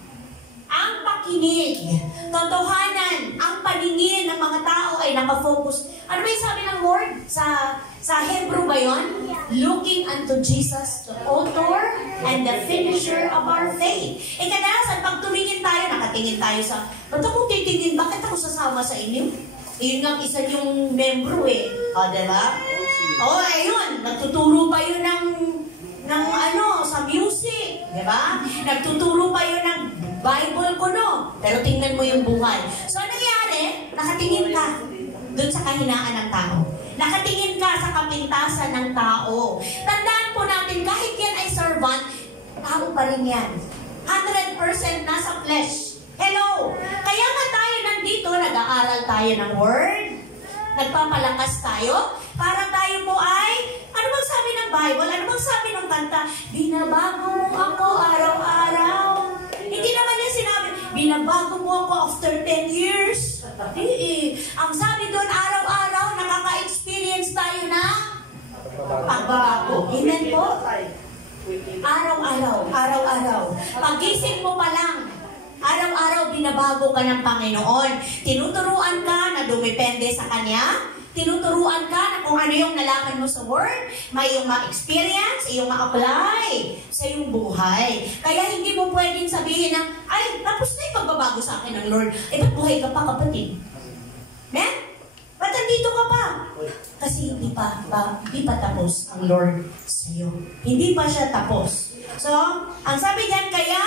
ang pakinig, totohanan ang paningin ng mga tao ay nakafocus. Ano ba yung sabi ng Lord? Sa Hebrew ba yun? Looking unto Jesus, the author and the finisher of our faith. Kadalasan, pag tumingin tayo, nakatingin tayo sa, ba't ako titingin? Bakit ako sasama sa inyo? Yun nga isa yung membro eh. O, diba? O, ayun. Nagtuturo pa yun ng sa music. Diba? Nagtuturo pa yun ng Bible ko, no? Pero tingnan mo yung buhay. So, ano nangyari? Nakatingin ka dun sa kahinaan ng tao. Nakatingin ka sa kapintasan ng tao. Tandaan po natin, kahit yan ay servant, tao pa rin yan. 100% nasa flesh. Hello? nag-aaral tayo ng Word, nagpapalakas tayo, para tayo po ay, ano bang sabi ng Bible? Ano bang sabi ng kanta? Binabago mo ako araw-araw. Hindi naman niya sinabi, binabago mo ako after 10 years. Ang sabi doon, araw-araw, nakaka-experience tayo na pagbabago. Amen po? Araw-araw. Pagising mo pa lang, araw-araw binabago ka ng Panginoon. Tinuturuan ka na dumepende sa Kanya. Tinuturuan ka na kung ano yung nalaman mo sa Word, may yung ma-experience, yung ma-apply sa iyong buhay. Kaya hindi mo pwedeng sabihin na, ay, tapos na yung pagbabago sa akin ng Lord. Ba't buhay ka pa, kapatid? Men? Ba't nandito ka pa? Kasi hindi pa tapos ang Lord sa iyo. Hindi pa siya tapos. So, ang sabi diyan, kaya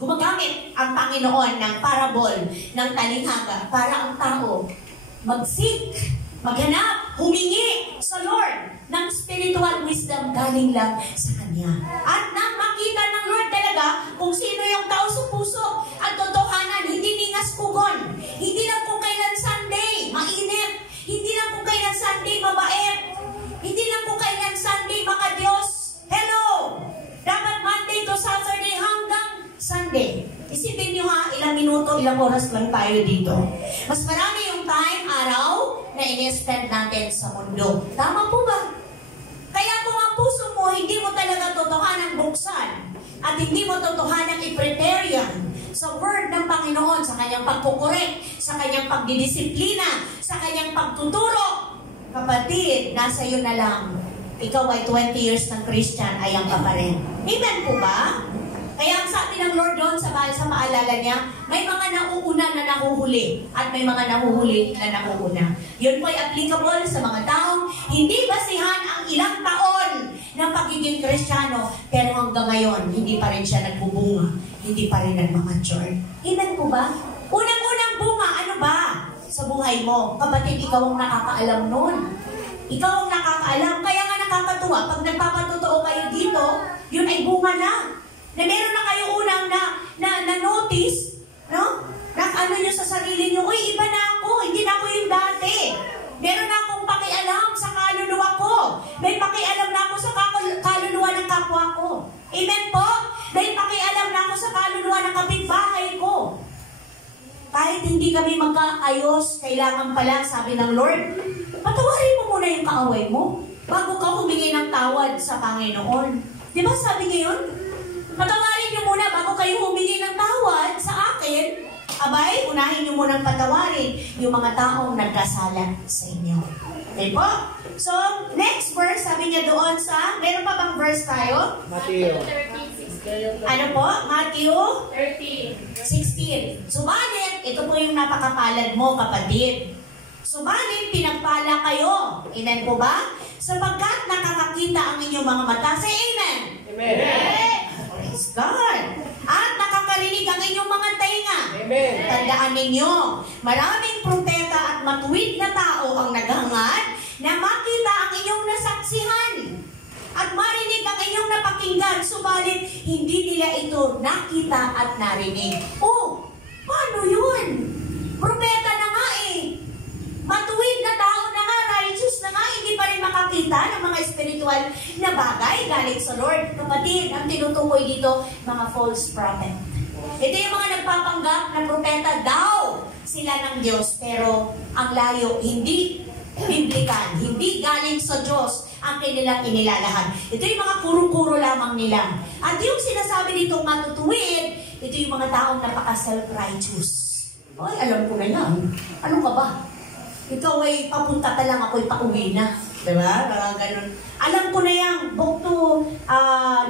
gumagamit ang Panginoon ng parable, ng talinghaga, para ang tao mag-seek, maghanap, humingi sa Lord ng spiritual wisdom galing lang sa Kanya. At nang makita ng Lord talaga kung sino yung tao sa puso at totohanan, hindi ningas pugon, hindi lang kung kailan Sunday, mainit, hindi lang kung kailan Sunday, mabait, hindi lang kung kailan Sunday, maka-Diyos. Hello! Dapat Monday to Saturday hanggang Sunday. Isipin nyo ha, ilang minuto, ilang oras lang tayo dito. Mas marami yung time, araw, na ini-spend natin sa mundo. Tama po ba? Kaya kung ang puso mo, hindi mo talaga totohanan buksan, at hindi mo totohanan i-prepare yan sa word ng Panginoon, sa kanyang pagkukorek, sa kanyang pagdidisiplina, sa kanyang pagtuturo, kapatid, nasa iyo na lang. Ikaw ay 20 years ng Christian, ayang ka pa rin. Amen po ba? Kaya ang sabi ng Lord doon sa maalala niya, may mga nauuna na nahuhuli at may mga nahuhuli na nauuna. Yun po ay applicable sa mga taong hindi basihan ang ilang taon ng pagiging Kristiyano, pero hanggang ngayon, hindi pa rin siya nagbubunga, hindi pa rin nagmamature. Amen po ba? Unang-unang bunga, ano ba sa buhay mo? Kapatid, ikaw ang nakakaalam nun. Ikaw ang nakakaalam. Kaya nga nakakatuwa, pag nagpapatotoo kayo dito, yun ay bunga na. Na meron na kayo unang na notice, no? Na ano nyo sa sarili nyo, uy, iba na ako, hindi na ako yung dati. Meron na akong pakialam sa kaluluwa ko. May pakialam na ako sa kaluluwa ng kapwa ko. Amen po? May pakialam na ako sa kaluluwa ng kapitbahay ko. Kahit hindi kami magkaayos, kailangan pala, sabi ng Lord, patawarin mo muna yung kaaway mo bago ka humingi ng tawad sa Panginoon. Di ba sabi ngayon? Patawarin niyo muna bago kayo humingi ng tawad sa akin. Abay, unahin niyo munang patawarin yung mga taong nagkasala sa inyo. Okay po? So, next verse, sabi niya doon sa, meron pa bang verse tayo? Matthew 13:16. Ano po? Matthew 13. 16. Subalit, ito po yung napakapalad mo, kapatid. Subalit, pinagpala kayo. Amen po ba? Sapagkat nakakakita ang inyong mga mata. Say amen. Amen. Praise God. At nakakarinig ang inyong mga tainga. Amen. Tandaan ninyo, maraming propeta at matuwid na tao ang naghangad na makita ang inyong nasaksihan at marinig ang inyong napakinggan, subalit hindi nila ito nakita at narinig. Oh, paano yun? Propeta na nga eh. Matuwid na tao na nga, righteous na nga, hindi pa rin makakita ng mga spiritual na bagay galing sa Lord. Kapatid, ang tinutukoy dito, mga false prophet. Ito yung mga nagpapanggap na propeta daw sila ng Diyos, pero ang layo, hindi biblikan, hindi galing sa Diyos ang kanilang inilalahad. Ito yung mga kuro-kuro lamang nila. At yung sinasabi nitong matutuwid, ito yung mga taong napaka-self-righteous. Ay, alam ko na yan. Ano ka ba? Ikaw ay papunta ka lang, ako'y pauwi na. Diba? Parang ganun. Alam ko na yan. Book to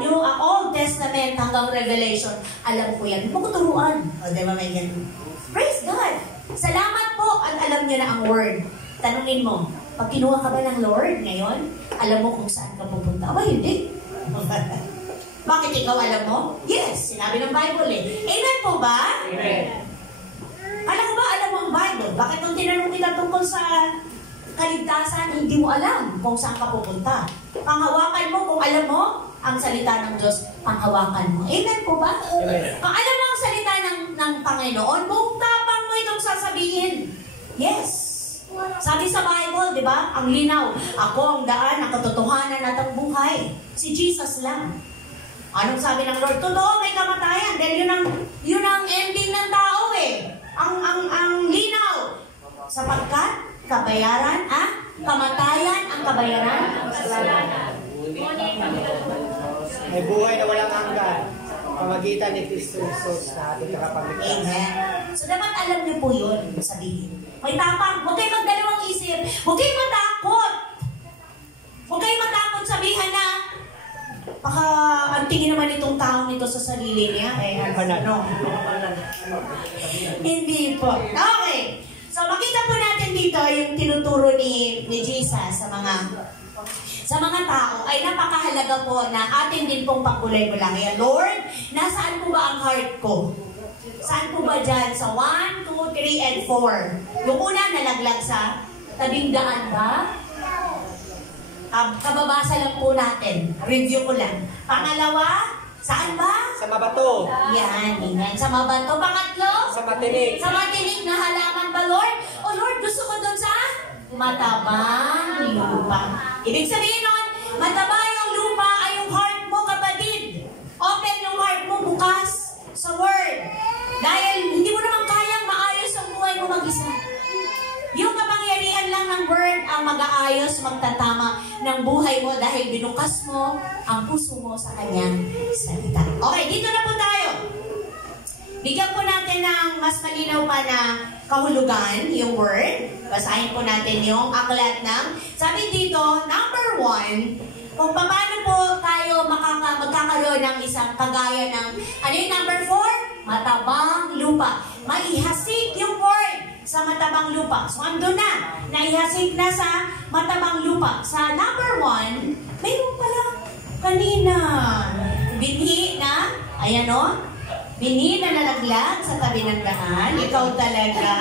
yung Old Testament hanggang Revelation. Alam ko yan. Huwag ko turuan. O, diba may ganun? Praise God! Salamat po at alam niyo na ang word. Tanungin mo, pag kinuha ka ba ng Lord ngayon, alam mo kung saan ka pupunta? Aba, hindi. Bakit ikaw alam mo? Yes, sinabi ng Bible eh. Amen po ba? Amen. Alam mo ba, alam mo ang Bible? Bakit nung tinanong kita tungkol sa kaligtasan, hindi mo alam kung saan ka pupunta? Panghawakan mo kung alam mo ang salita ng Diyos, panghawakan mo. Amen po ba? Amen. Kung alam mo ang salita ng Panginoon, kung tapang mo itong sabihin. Yes. Sabi sa Bible, di ba? Ang linaw. Ako ang daan, ang katotohanan at ang buhay. Si Jesus lang. Anong sabi ng Lord? Totoo, may kamatayan. Dahil yun ang ending ng tao eh. Ang linaw. Sapagkat, kabayaran, kamatayan ang kabayaran. May buhay na walang hanggan. Pamagitan ni Kristo Jesus na ating kakapamitan. Amen. So dapat alam niyo po yun, sabihin. May tapang, huwag kayo magdalawang isip. Huwag kayo matakot. Huwag kayo matakot sabihan na, baka ang tingin naman itong taong ito sa sarili niya. No. Hindi po. Okay. So makita po natin dito yung tinuturo ni Jesus sa mga tao ay napakahalaga po na atin din pong pagbulay-bulayan. Lord, nasaan po ba ang heart ko? Saan po ba dyan? Sa 1, 2, 3, and 4. Yung una, nalaglag sa tabing daan ba? Kababasa lang po natin. Review ko lang. Pangalawa, saan ba? Sa mabato. Yan, amen. Sa mabato. Pangatlo? Sa matinig. Sa matinig na halaman ba, Lord? O Lord, gusto ko doon sa matabang lupa. Ibig sabihin nun, matabang yung lupa ay yung heart mo, kapatid. Open yung heart mo bukas sa Word. Dahil hindi mo naman kayang maayos ang buhay mo mag-isa. Yung kapangyarihan lang ng Word ang mag-aayos, magtatama ng buhay mo dahil binukas mo ang puso mo sa Kanyang salita. Okay, dito na po tayo. Bigyan po natin ng mas malinaw pa na kahulugan, yung Word. Basahin po natin yung aklat ng, sabi dito, number 1, kung paano po tayo magkakaroon ng isang kagaya ng, ano yung number 4? Matabang lupa. Maihasik yung Word sa matabang lupa. So, ando na. Naihasik na sa matabang lupa. Sa number 1, mayroon pala kanina. Binhi na, ayan o, binhi na nalaglag sa tabi ng daan. Ikaw talaga.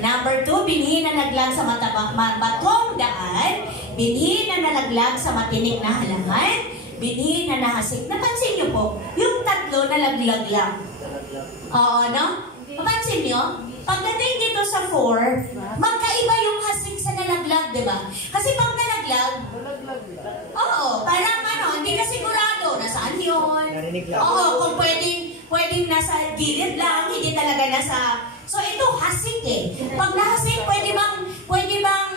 Number 2, binhi na nalaglag sa batong daan. Binhi na nalaglag sa matinik na halaman. Binhi na nahasik. Napansin niyo po, yung tatlo nalaglag lang. Oo, no? Napansin niyo? Pagdating dito sa 4, magkaiba yung hasik sa nalaglag, di ba? Kasi pag nalaglag, oo, parang hindi na sigurado nasaan yun. Oo, kung pwedeng nasa gilid lang, hindi talaga nasa... So ito, hasik eh. Pag nahasik, pwede bang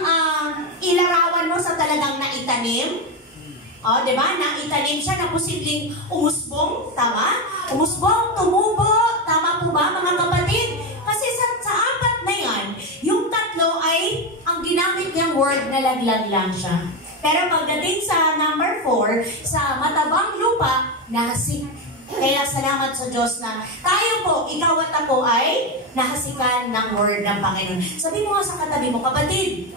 ilarawan mo sa talagang naitanim? O, di ba? Naitanim siya na posibleng umusbong, tama? Umusbong, tumubo, tama po ba mga kapatid? Kasi sa apat na yan, yung tatlo ay ang ginamit niyang word na laglag lang siya. Pero pagdating sa number 4, sa matabang lupa, nahasik. Kaya salamat sa Diyos na tayo po, ikaw at ako ay nahasikan ng word ng Panginoon. Sabi mo nga sa katabi mo, kapatid,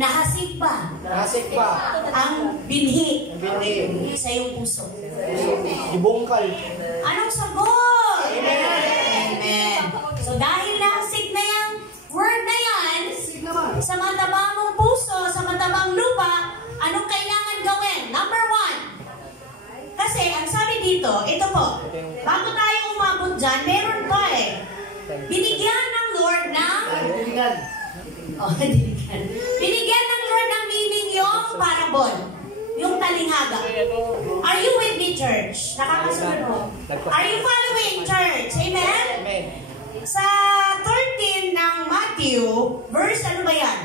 nahasik ba? Nahasik ba? Ang binhi sa iyong puso. Ibungkal. Anong sagot? Amen. Amen. So dahil nahasik na yung word na yan, sa matabang mong puso, sa matabang lupa, anong kailangan gawin? Number 1. Kasi, ang sabi dito, ito po, bago tayo umabot dyan, meron pa eh. Binigyan ng Lord ng... Binigyan ng Lord ng meaning yung parable. Yung talinghaga. Are you with me, church? Nakakasunod mo? Are you following, church? Amen? Amen. Sa 13 ng Matthew, verse ano ba yan?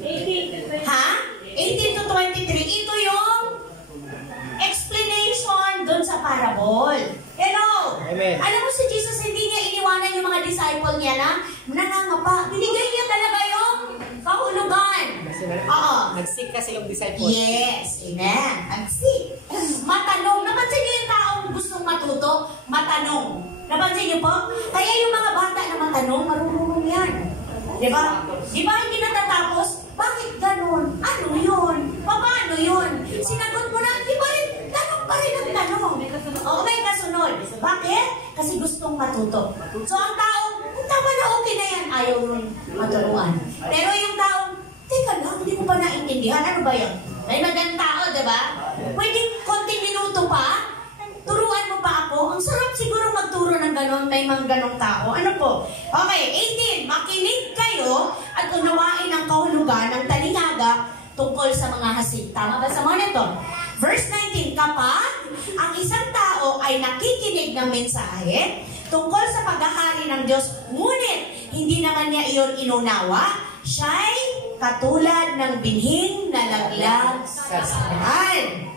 18 to 23. Ito yung explanation dun sa parable. Hello? Amen. Alam mo si Jesus, hindi niya iniwanan yung mga disciple niya na nangangapa. Binigay niya talaga yung kahulugan. Oo. Nag-seek kasi yung disciples. Yes. Amen. Nag-seek. Matanong. Napansin niyo yung taong gustong matuto? Matanong. Napansin niyo po? Kaya yung mga bata na matanong, marunong yan. Diba? Diba hindi natatapos? Bakit ganun? Ano yun? Paano yun? Sinagot mo na, di ba rin? Tanong pa rin ang tanong. Oo, may kasunod. Bakit? Kasi gustong matuto. So ang tao, tama na, okay na yan. Ayaw nun maturuan. Pero yung tao, teka lang, hindi ko pa naintindihan. Ano ba yun? May magandang tao, diba? Pwedeng konting minuto pa, turuan mo pa ako. Ang sarap siguro magturo ng ganon, may mga ganong tao. Ano po? Okay, 18. Makinig kayo at unawain ang kahulugan ng talinghaga tungkol sa mga hasik. Tama ba sa mga nito? Verse 19, kapag ang isang tao ay nakikinig ng mensahe tungkol sa paghahari ng Diyos, ngunit hindi naman niya iyon inunawa, siya'y katulad ng binhing na laglag sa saan.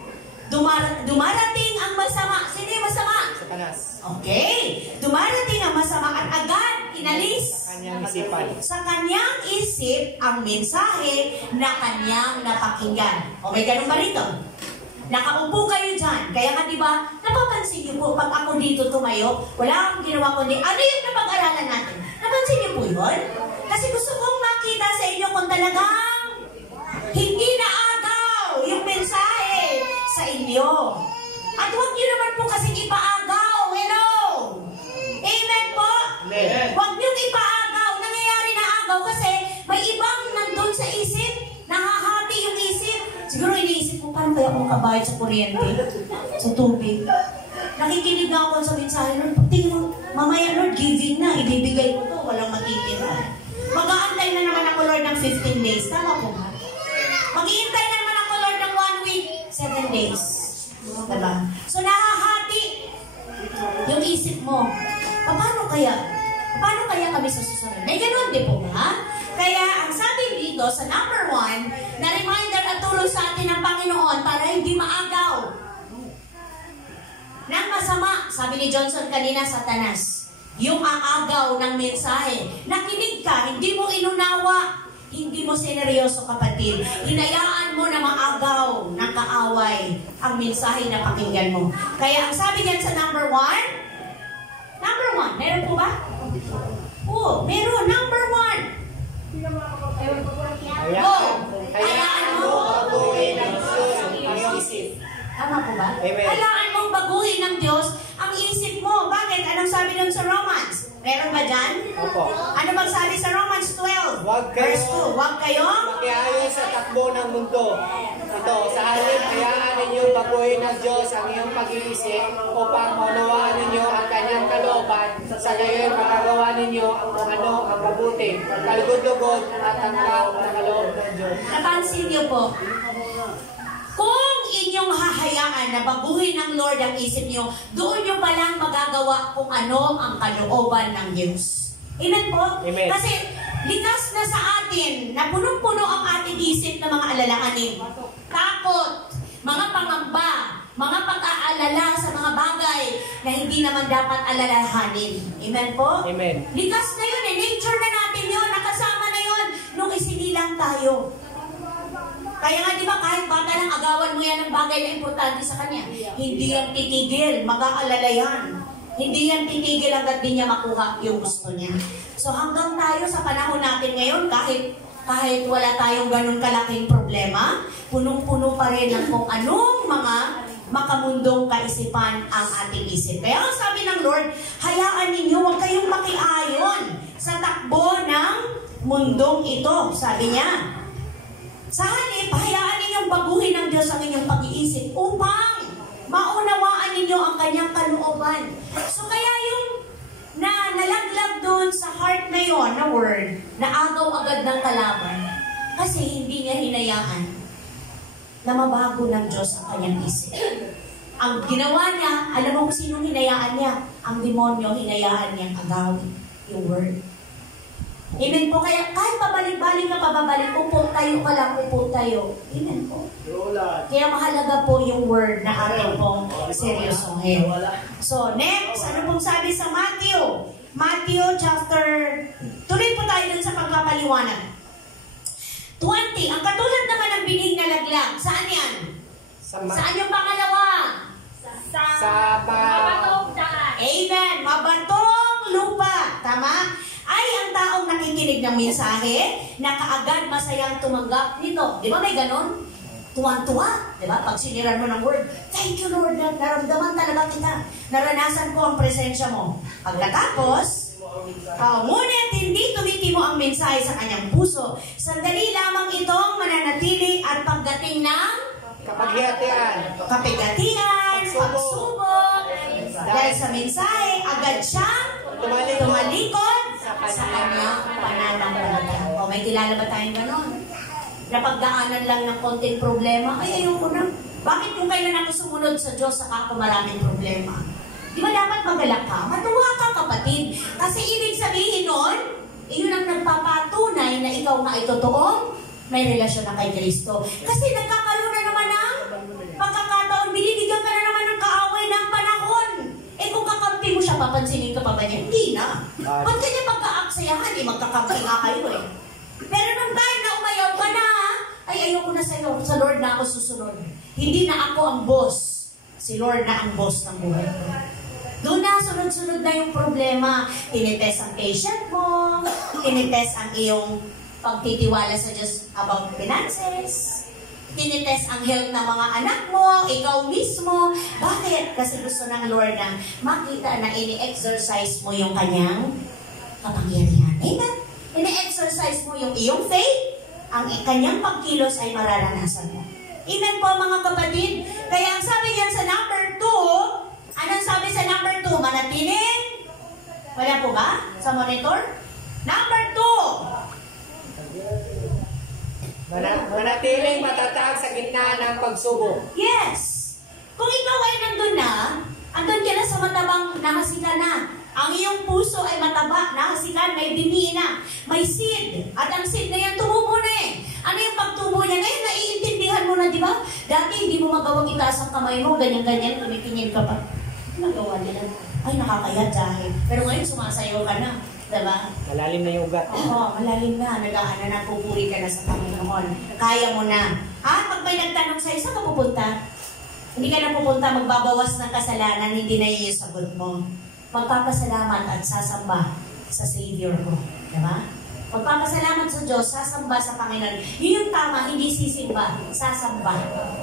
Dumarating ang masama. Sino yung masama? Satanas. Okay. Dumarating ang masama at agad inalis Kanyang isipan. sa kanyang isip ang mensahe na kanyang napakinggan. O may ganun ba rito? Nakaupo kayo dyan. Kaya nga diba, napapansin niyo po, pag ako dito tumayo, wala akong ginawa kundi, ano yung napag-aralan natin? Napansin niyo po yun? Kasi gusto kong makita sa inyo kung talagang hindi naagaw yung mensahe sa inyo. At huwag niyo naman po kasing ipaagaw. Hello? Amen po? Amen. Huwag niyo ipaagaw. Nangyayari na agaw kasi may ibang nandun sa isip, nahahati yung isip. Siguro iniisip ko, paano kaya akong kabayad sa kuryente? Sa tubig? Nakikinig na ako sa mensahe, Lord, tingin mo, mamaya Lord, giving na, ibibigay ko to, walang matitira. Mag-aantay na naman ako Lord ng 15 days. Tama po ba? Mag-iintay na naman ako Lord ng 1 week, 7 days. Diba? So nahahati yung isip mo. Paano kaya kami sa susunod? May ganun, di po ba? Kaya ang sabi dito sa number 1, na reminder at tulong sa atin ng Panginoon para hindi maagaw ng masama. Sabi ni Johnson kanina, Satanas. Yung aagaw ng mensahe. Nakinig ka, hindi mo inunawa, hindi mo sineryoso kapatid. Hinayaan mo na maagaw ng kaaway ang mensahe na pakinggan mo. Kaya ang sabi niyan sa number 1, meron po ba? Oo, meron. Number 1. Go! Hayaan mo baguhin ng Diyos ang iyong isip. Tama po ba? Amen. Hayaan mong baguhin ng Diyos ang isip mo. Bakit? Anong sabi nun sa Romans? Meron ba dyan? Opo. Ano bang sabi sa Romans 12? Huwag kayo- Verse 2. Huwag kayong Makiayon sa takbo ng mundo. Ito, sa halip, hayaan ninyo baguhin ng Diyos ang iyong pag-iisip upang maunawaan ninyo ang kanyang kalooban. Sa gayon, magagawa ninyo ang ano ang mabuti, kalugod-lugod at ang kaloob ng Diyos. napansin niyo po. Kung inyong hahayaan na baguhin ng Lord ang isip niyo, doon niyo palang magagawa kung ano ang kalooban ng Diyos. Amen po? Amen. Kasi likas na sa atin na punong-puno ang ating isip ng mga alalahanin. Takot, mga pangamba, mga pag-aalala sa mga bagay na hindi naman dapat alalahanin. Amen po? Amen. Likas na yun eh. Nature na natin yun. Nakasama na yun nung isinilang tayo. Kaya nga di ba kahit bata lang agawan mo yan ng bagay na importante sa kanya. Hindi yan titigil. Mag-aalala yan. Hindi yan titigil hanggat di niya makuha yung gusto niya. So hanggang tayo sa panahon natin ngayon, kahit wala tayong ganun kalaking problema, punong-puno pa rin ng kung anong mga makamundong kaisipan ang ating isip. Kaya ang sabi ng Lord, hayaan ninyo, huwag kayong makiayon sa takbo ng mundong ito. Sabi niya, sa halip, hayaan ninyong baguhin ng Diyos ang inyong pag-iisip upang maunawaan ninyo ang kanyang kalooban. So kaya yung nalaglag doon sa heart na yon na word, na agaw agad ng kalaban, kasi hindi niya hinayaan na mabago ng Diyos ang kanyang isip. Ang ginawa niya, alam mo kung sinong hinayaan niya? Ang demonyo, hinayaan niya agawin yung word. Amen po. Kaya kahit pabalik-balik ka, pababalik, upo tayo ka lang, upo tayo. Amen po. Kaya mahalaga po yung word na ating pong seryosohin. So, next, ano pong sabi sa Matthew? Matthew chapter, tuloy po tayo dun sa pagpapaliwanag. 20, ang katulad naman ng binig na laglag. Saan yan? Saan yung pangalawa? Sa mabatong daan. Amen. Mabatong lupa. Tama? Ay ang taong nakikinig ng mensahe na kaagad masayang tumanggap nito. Di ba may ganon? Tuwan-tuwa. Di ba? Pag siniran mo ng word, thank you Lord, naramdaman talaga kita. Naranasan ko ang presensya mo. Pagkatapos, ngunit hindi tumitimo ang mensahe sa kanyang puso. Sandali lamang itong mananatili at pagdating ng Kapaghihatian. Kapigatian, pagsubok, dahil sa mensahe, agad siyang tumalikod sa kanyang pananampalataya. O, may kilala ba tayong ganon? Napagdaanan lang ng konting problema, ay ayoko na. Bakit kung kailan ako sumunod sa Diyos, saka ako maraming problema? Di ba dapat magalak ka? Matuwa ka, kapatid. Kasi ibig sabihin nun, iyon ang nagpapatunay na ikaw nga ay totoong may relasyon na kay Kristo. Kasi nagkakaroon na naman ng pagkakataon, binibigyan ka na naman ng kaaway ng panahon. Eh kung kakampi mo siya, papansinin ka pa ba niya? Hindi na. Ba't kanya pagkaaksayahan? Magkakampi nga kayo eh. Pero nung time na umayaw ka na, ay ayoko na sa'yo. Sa Lord na ako susunod. Hindi na ako ang boss. Si Lord na ang boss ng buhay ko. Doon na, sunod-sunod na yung problema. Tinitest ang patient mo, tinitest ang iyong pagtitiwala sa Diyos about finances, tinitest ang health ng mga anak mo, ikaw mismo. Bakit? Kasi gusto ng Lord na makita na ini-exercise mo yung kanyang kapangyarihan. Amen? Ini-exercise mo yung iyong faith, ang kanyang pagkilos ay mararanasan mo. Amen po mga kapatid? Kaya ang sabi yan sa number 2, anong sabi sa number 2? Manatiling? Wala po ba? Sa monitor? Number 2. Manatiling matatag sa gitna ng pagsubok. Yes! Kung ikaw ay nandun na, andun ka na sa matabang nakasika na. Ang iyong puso ay mataba, nakasikan, may bini na, may seed. At ang seed na yan, tumubo na eh. Ano yung pagtubo niya? Ngayon, naiintindihan mo na, di ba? Dati, hindi mo magawang itaas ang kamay mo, ganyan-ganyan, tumitingin ka pa. Nagawa nila. Ay, nakakaya dahil. Pero ngayon, sumasayaw ka na. Diba? Malalim na yung ugat. Oo, malalim na. Nag-aana na, pupuri ka na sa Panginoon. Kaya mo na. Pag may nagtanong sa'yo, saan ka pupunta? Hindi ka na pupunta, magbabawas ng kasalanan, hindi na yun yung sagot mo. Magpapasalamat at sasamba sa Savior ko. Diba? Magpapasalamat sa Diyos, sasamba sa Panginoon. Yun yung tama, hindi sisimba. Sasamba.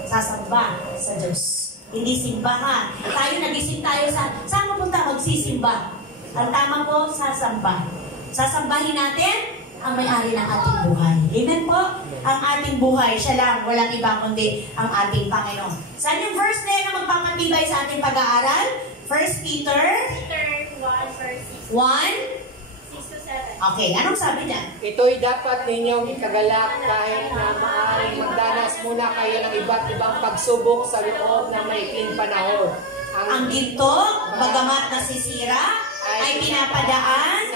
Sasamba sa Diyos. Hindi simbahan. Tayo, nagising tayo saan pupunta? Magsisimba. Ang tama po, sasamba. Sasambahin natin ang may-ari ng ating buhay. Amen po? Ang ating buhay, siya lang, walang iba kundi ang ating Panginoon. Saan yung verse na yun na magpapatibay sa ating pag-aaral? 1 Peter 1, verse 1. 6 to 7. Okay, anong sabi dyan? Ito'y dapat ninyong ikagalak kahit na maaaring magdanas muna kayo ng iba't ibang pagsubok sa loob ng maikling panahon. Ang ginto, bagamat nasisira, ay pinapadaan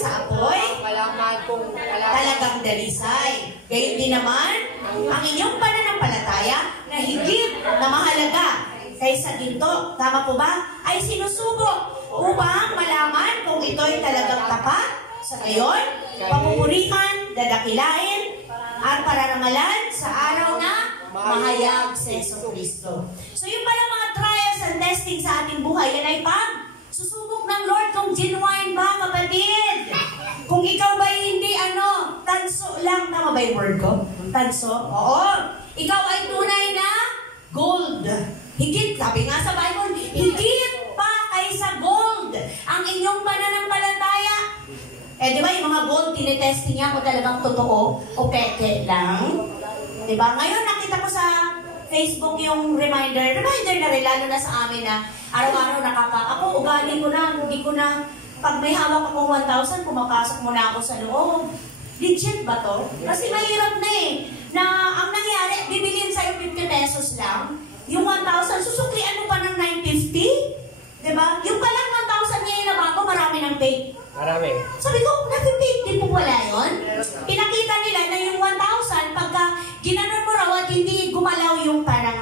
sa apoy, malaman kung talagang dalisay. Gayun din naman, ang inyong pananampalataya na higit na mahalaga kaysa ginto, tama po ba? Ay sinusubok upang malaman kung ito'y talagang tapat sa ngayon, papupurihan, dadakilain, at pararangalan sa araw na mahayag si Jesucristo. So yung palang mga trials and testing sa ating buhay, yan ay susubok ng Lord kung genuine ba, kapatid. Kung ikaw ba hindi, tanso lang. Tama ba yung word ko? Tanso? Oo. Ikaw ay tunay na gold. Higit, sabi nga sa Bible, higit pa kaysa gold ang inyong pananampalataya. Eh, di ba yung mga gold, tinetesting niya kung talagang totoo o peke lang? Di ba? Ngayon, nakita ko sa Facebook yung reminder na rin, lalo na sa amin na araw-araw ako, ugali ko na, hindi ko na, pag may hawak ako 1,000, pumapasok muna ako sa loob. Legit ba to? Kasi mahirap na eh, na ang nangyari, bibilin sa'yo 50 pesos lang, yung 1,000, susuklian mo pa ng 950? Diba? Yung palang 1,000 niya yung nabago, marami ng pay. Marami. Sabi ko, na-50 din po wala yun. Pinakita nila na yung 1,000, pagka ginanon mo raw at hindi gumalaw yung parang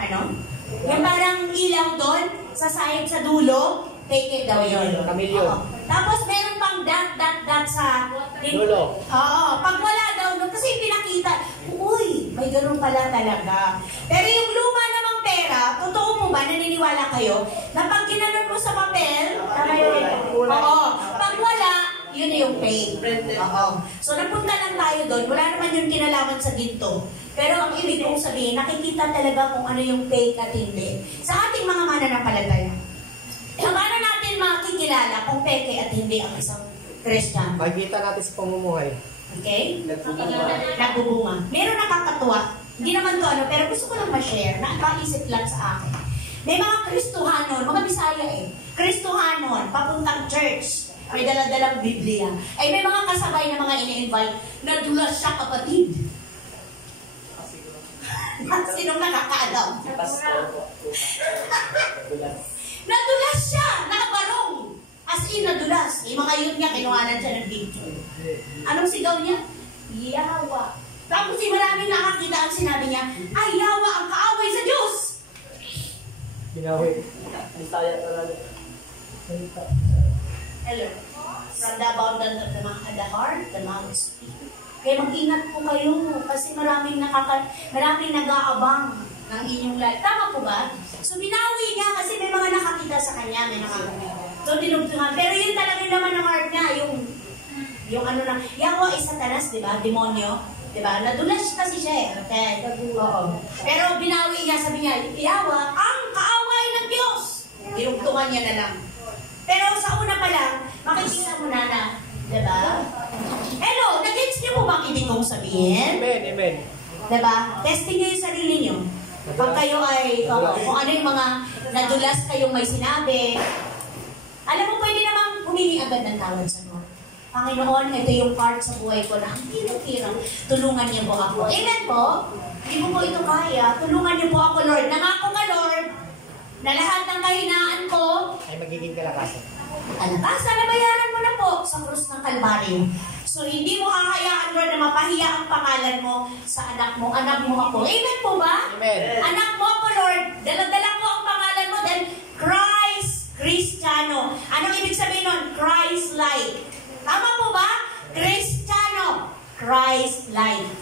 yung parang ilaw doon, sa side sa dulo, fake it daw yun. Kamilyon. Tapos meron pang dot sa dulo. Oo, pag wala daw doon, kasi pinakita, uy, may ganun pala talaga. Pero yung luma namang pera, totoo po ba, naniniwala kayo, na pag ginanon mo sa papel, oo, pag wala, yun na yung fake. Oo. So napunta lang tayo doon, wala naman yung kinalaman sa ginto. Pero ang ibig kong sabihin, nakikita talaga kung ano yung fake at hindi. Sa ating mga mananampalataya, paano natin makikilala kung peke at hindi ang isang Christian? Makikita natin sa pamumuhay. Okay? Nagbubunga. Nagbubunga. Meron nakakatuwa. Hindi naman to ano, pero gusto ko lang ma-share, nakaisip lang sa akin. May mga Kristohanon, mga Bisaya Kristohanon, papuntang church, may dala-dalang Biblia. Ay may mga kasabay na mga ini-invite, nadulas siya kapatid. Sinong nakakaalam? Nadulas siya, nakabarong. As in, nadulas. Yung mga yun niya, kinuhanan siya ng video. Anong sigaw niya? Yawa. Tapos maraming nakakita ang sinabi niya, ay yawa ang kaaway sa Diyos. Ginawi. Bisaya talaga. Hello. From the abundance of the heart, the mouth speaks. Kaya mag-ingat po kayo kasi maraming nag-aabang ng inyong life. Tama po ba? So binawi niya kasi may mga nakakita sa kanya, may nakakita. So dinugtungan. Pero yun talaga naman ang heart niya, yung ano na, yawa ay Satanas, di ba? Demonyo. Diba? Nadulas kasi siya eh. Okay. Oo. Pero binawi niya, sabi niya, yawa ang kaaway ng Diyos. Dinugtungan niya na lang. Pero sa una pa lang, makikita mo na, diba? Hello, nag-gets niyo po bang ibig kong sabihin? Amen, amen. Diba? Testing niyo yung sarili niyo. Pag kayo ay, kung ano yung mga nadulas kayong may sinabi, alam mo, pwede namang humingi agad ng tawad sa Lord. Panginoon, ito yung part sa buhay ko na ang hirap-hirap. Tulungan niyo po ako. Amen po? Hindi ko po ito kaya. Tulungan niyo po ako, Lord. Nangako ka, Lord, na lahat ng kahinaan ko Ay magiging kalakasan. kalakasan, nabayaran mo na po sa krus ng Kalbaryo. So, hindi mo hahayaan, Lord, na mapahiya ang pangalan mo sa anak mo. Anak mo ako. Amen po ba? Amen. Anak mo ako, Lord. Dala-dala ko ang pangalan mo dahil Christ, Kristiyano. Anong ibig sabihin nun? Christ-like. Tama po ba? Kristiyano. Christ-like.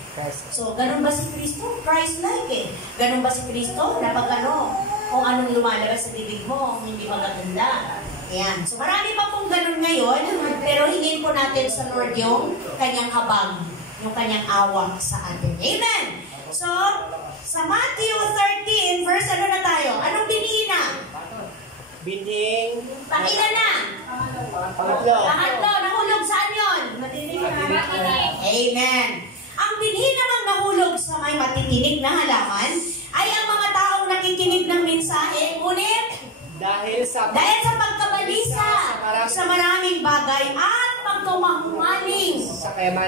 So, ganun ba si Kristo? Christ-like eh. Ganun ba si Kristo? Na pag kung anong lumalabas sa bibig mo, hindi magaganda. Ayan. So, marami pa pong ganun ngayon, pero hingin po natin sa Lord yung kanyang habag, yung kanyang awa sa atin. Amen! So, sa Matthew 13, verse ano na tayo? Anong binhi na? Binhing. Pangilan na? Pangatlo. Pangatlo. Nahulog saan yun? Amen. Ang binhi namang nahulog sa may matitinig na halaman ay ang mga taong nakikinig ng mensahe, ngunit Dahil sa pagkabalisa sa maraming bagay at pagkawahumaling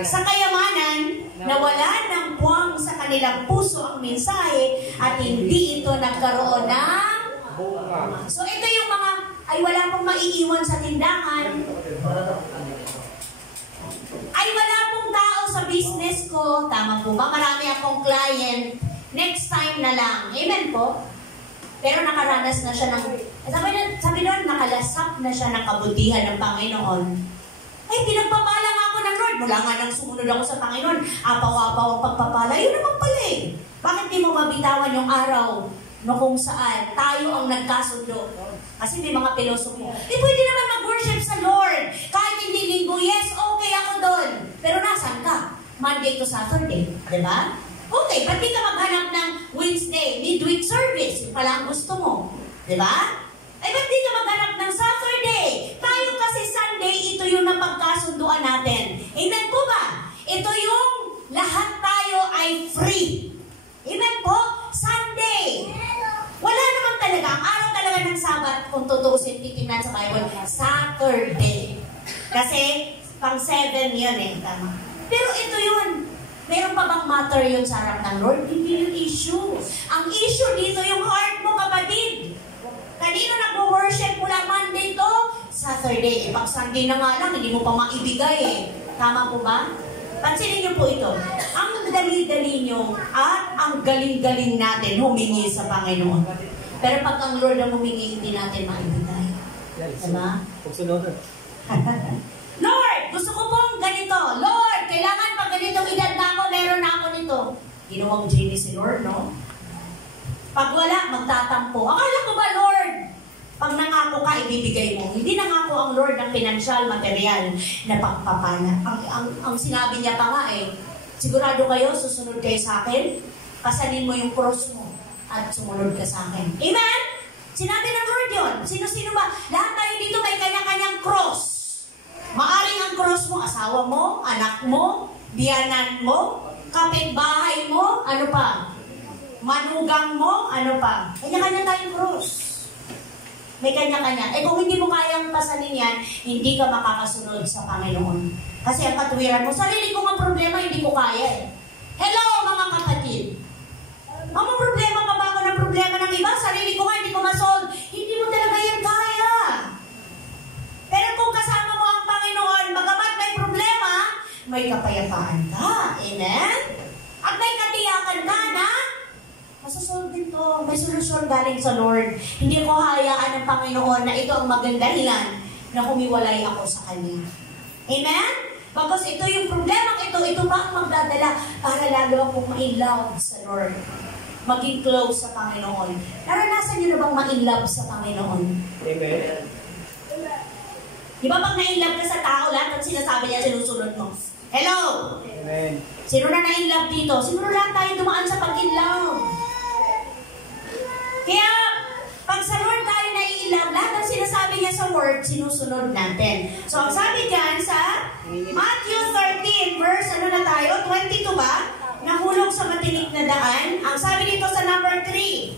sa kayamanan, nawalan ng puwang sa kanilang puso ang mensahe at hindi ito nagkaroon ng bunga. So ito yung mga ay wala pong maiiwan sa tindahan, ay wala pong tao sa business ko, tama po ba? Marami akong client, next time na lang. Amen po? Pero nakaranas na siya ng, sabi doon, nakalasap na siya ng kabutihan ng Panginoon. Ay, pinagpapala nga ako ng Lord. Mula nga nang sumunod ako sa Panginoon, apaw-apaw ang pagpapala. Yun naman pala eh. Bakit di mo mabitawan yung araw no kung saan tayo ang nagkasundo? Kasi may mga pilosopo, pwede naman mag-worship sa Lord. Kahit hindi linggo, yes, okay ako doon. Pero nasan ka? Monday to Saturday. Diba? Okay, ba't di ka maghanap ng Wednesday, midweek service? Yung pala ang gusto mo. Diba? Ay, ba't di ka maghanap ng Saturday? Tayo kasi Sunday, ito yung napagkasunduan natin. Amen po ba? Ito yung lahat tayo ay free. Amen po? Sunday. Wala naman talaga. Ang araw talaga ng Sabat, kung tutuusin, titingnan sa Bible, Saturday. Kasi, pang 7 yun eh. Tama. Pero ito yun. Meron pa bang matter yun sa harap ng Lord? Hindi yung issue. Ang issue dito yung heart mo, kapatid. Kanino nag-worship mula Monday to Saturday? Pag Sunday na nga lang, hindi mo pa maibigay eh. Tama po ba? Pansinin niyo po ito. Ang dali-dali niyo at ang galing-galing natin humingi sa Panginoon. Pero pag ang Lord ang humingi, hindi natin maibigay. Diba? Pagsunod. Lord, gusto ko pong ganito. Lord, kailangan pag ganitong edad na ako, meron na ako nito. Ginawang genie si Lord, no? Pag wala, magtatampo. Akala ko ba, Lord, pag nangako ka, ibibigay mo. Hindi nangako ang Lord ng financial, material na pagpapala. Ang sinabi niya pa nga eh, sigurado kayo, susunod kayo sa akin, pasalin mo yung cross mo at sumunod ka sa akin. Amen? Sinabi ng Lord yun. Sino-sino ba? Lahat tayo dito may kanya-kanyang cross. Maaring ang cross mo, asawa mo, anak mo, biyanan mo, kapitbahay mo, ano pa? manugang mo, ano pa? Kanya-kanya tayong krus. May kanya-kanya. Eh kung hindi mo kayang pasanin yan, hindi ka makakasunod sa Panginoon. Kasi ang katuwiran mo, sarili ko nga problema, hindi ko kaya eh. Hello mga kapatid! Mga problema pa ba ako ng problema ng iba? Sarili ko nga, hindi ko masolve. Hindi mo talaga yan kaya. Pero kung kasama mo ang Panginoon, bagamat may problema, may kapayapaan ka. Amen? At may katiyakan ka na masasolve din to. May solusyon galing sa Lord. Hindi ko hayaan ng Panginoon na ito ang magandahilan na humiwalay ako sa Kanya. Amen? Because ito yung problema, ito pa ang magdadala para lalo akong ma-in-love sa Lord. Maging close sa Panginoon. Naranasan niyo na bang ma-in-love sa Panginoon? Amen. Di ba pag na-in-love ka sa tao, lahat ng sinasabi niya sinusunod mo? Hello? Amen. Sino na na-in-love dito? Siguro lahat tayo dumaan sa pag-in-love. Kaya, pag sa Lord tayo na-i-love, lahat ng sinasabi niya sa word, sinusunod natin. So, ang sabi dyan sa Matthew 13, verse, ano na tayo? 22 ba? Nahulog sa matinik na daan. Ang sabi dito sa number 3.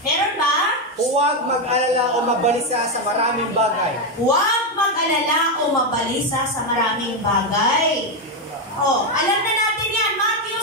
Meron ba? Huwag mag-alala o mabalisa sa maraming bagay. Huwag mag-alala o mabalisa sa maraming bagay. Oh, alam na natin yan. Matthew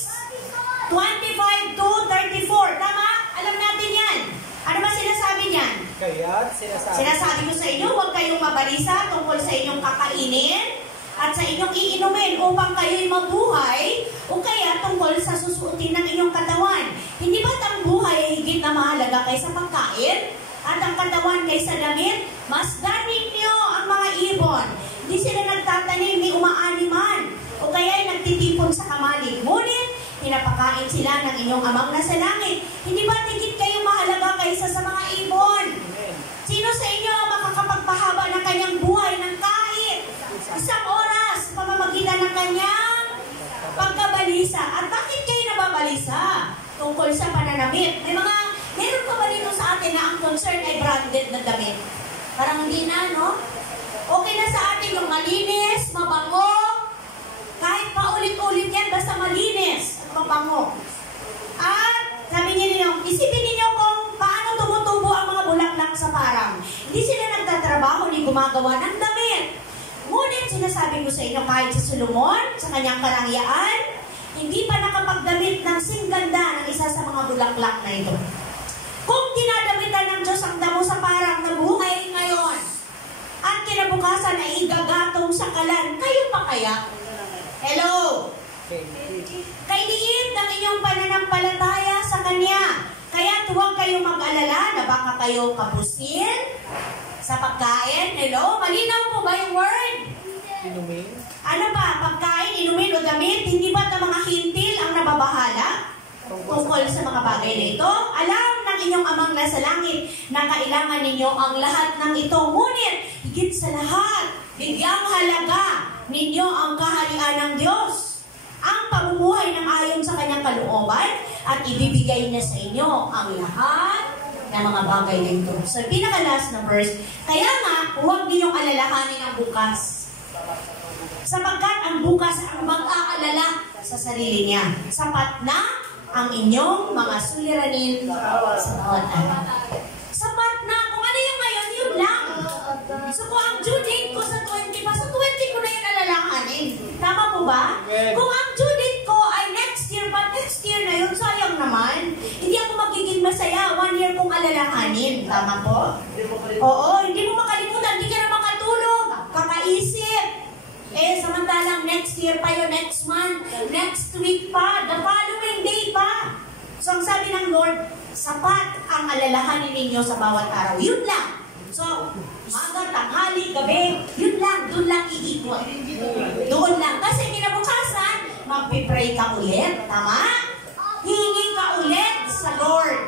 6, 25 to 34. Tama? Alam natin yan. Ano ba sinasabi niyan? Kaya Sinasabi ko sa inyo, huwag kayong mabalisa tungkol sa inyong kakainin at sa inyong iinumin upang kayo'y mabuhay o kaya tungkol sa susuotin ng inyong katawan. Hindi ba't ang buhay ay higit na mahalaga kaysa pagkain? At ang katawan kaysa damit? Masdan ninyo ang mga ibon. Hindi sila nagtatanim ni umaaniman o kaya ay nagtitipon sa kamalig. Ngunit, pinapakain sila ng inyong amang nasa langit. Hindi ba't higit kayo mahalaga kaysa sa mga ibon? Sino sa inyo ang makakapagpahaba ng kanyang buhay ng kahit isang oras pamamagitan ng kanyang pagkabalisa? At bakit kayo nababalisa tungkol sa pananamit? Meron pa ba dito sa atin na ang concern ay branded na damit? Parang hindi na, no? Okay na sa atin yung malinis, mabango, kahit paulit-ulit yan, basta malinis at mabango. At sabi niyo, isipin niyo kung paano tumutubo ang mga bulaklak sa parang. Hindi sila nagtatrabaho ni gumagawa ng damit. Ngunit sinasabi ko sa inyo, kahit si Solomon, sa kanyang karangyaan, hindi pa nakapagdamit ng singganda ng isa sa mga bulaklak na ito. Kung dinadamitan ng Diyos ang damo sa parang na buhay ngayon, at kinabukasan ay igagatong sa kalan, kayo pa kaya? Hello? Kay liit ng inyong pananampalataya sa Kanya. Kaya huwag kayong mag-alala na baka kayo kapusin sa pagkain. Hello? Malinaw po ba yung word? inumin. Ano ba? Pagkain, inumin o damit? Hindi ba ng mga hintil ang nababahala tungkol sa mga bagay na ito? Alam ng inyong amang nasa langit na kailangan ninyo ang lahat ng ito. Ngunit, higit sa lahat, bigyang halaga ninyo ang kaharian ng Diyos, ang pamumuhay ng ayon sa kanyang kalooban, at ibibigay niya sa inyo ang lahat ng mga bagay na ito. So, pinaka-last na verse, kaya nga, huwag ninyong alalahanin ang bukas. Sapagkat ang bukas ang mag-aalala sa sarili niya. Sapat na ang inyong mga suliranin sa bawat araw. Sapat na. Kung ano yung ngayon, yun lang. So kung ang due date ko sa 20 pa, sa 20 ko na yung alalahanin. Tama po ba? Kung ang due date ko ay next year pa, next year na yun, sayang naman. Hindi ako magiging masaya. 1 year kong alalahanin. Tama po? Oo, hindi mo makalimutan. Hindi ka na makatulog. Kakaisip. Samantalang next year pa yun, next month, next week pa, the following day pa. So, ang sabi ng Lord, sapat ang alalahanin ninyo sa bawat araw. Yun lang. So, maga, tanghali, gabi, yun lang, doon lang iikot. Doon lang. Kasi kinabukasan, magpipray ka ulit. Tama? Hingi ka ulit sa Lord.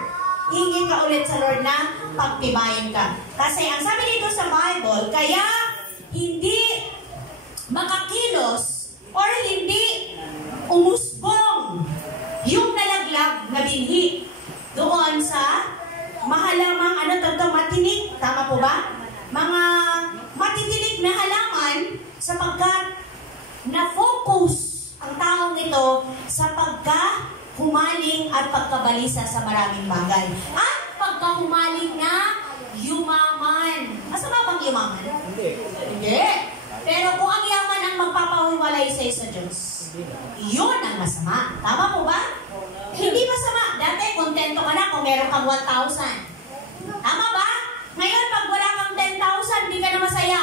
Hingi ka ulit sa Lord na pagtibayin ka. Kasi ang sabi dito sa Bible, kaya hindi makakilos or hindi umusbong yung nalaglag na binhi doon sa mahalamang matinik, tama po ba? Mga matitinik na halaman sapagkat na-focus ang taong ito sa pagkahukom humaling at pagkabalisa sa maraming bagay. At pagkahumaling na, yumaman. Masama bang yumaman? Hindi. Pero kung ang yaman ang magpapahiwalay sa'yo sa Diyos, yun ang masama. Tama po ba? Hindi masama. Dati, kontento ka na kung meron kang 1,000. Tama ba? Ngayon, pag wala kang 10,000, hindi ka na masaya.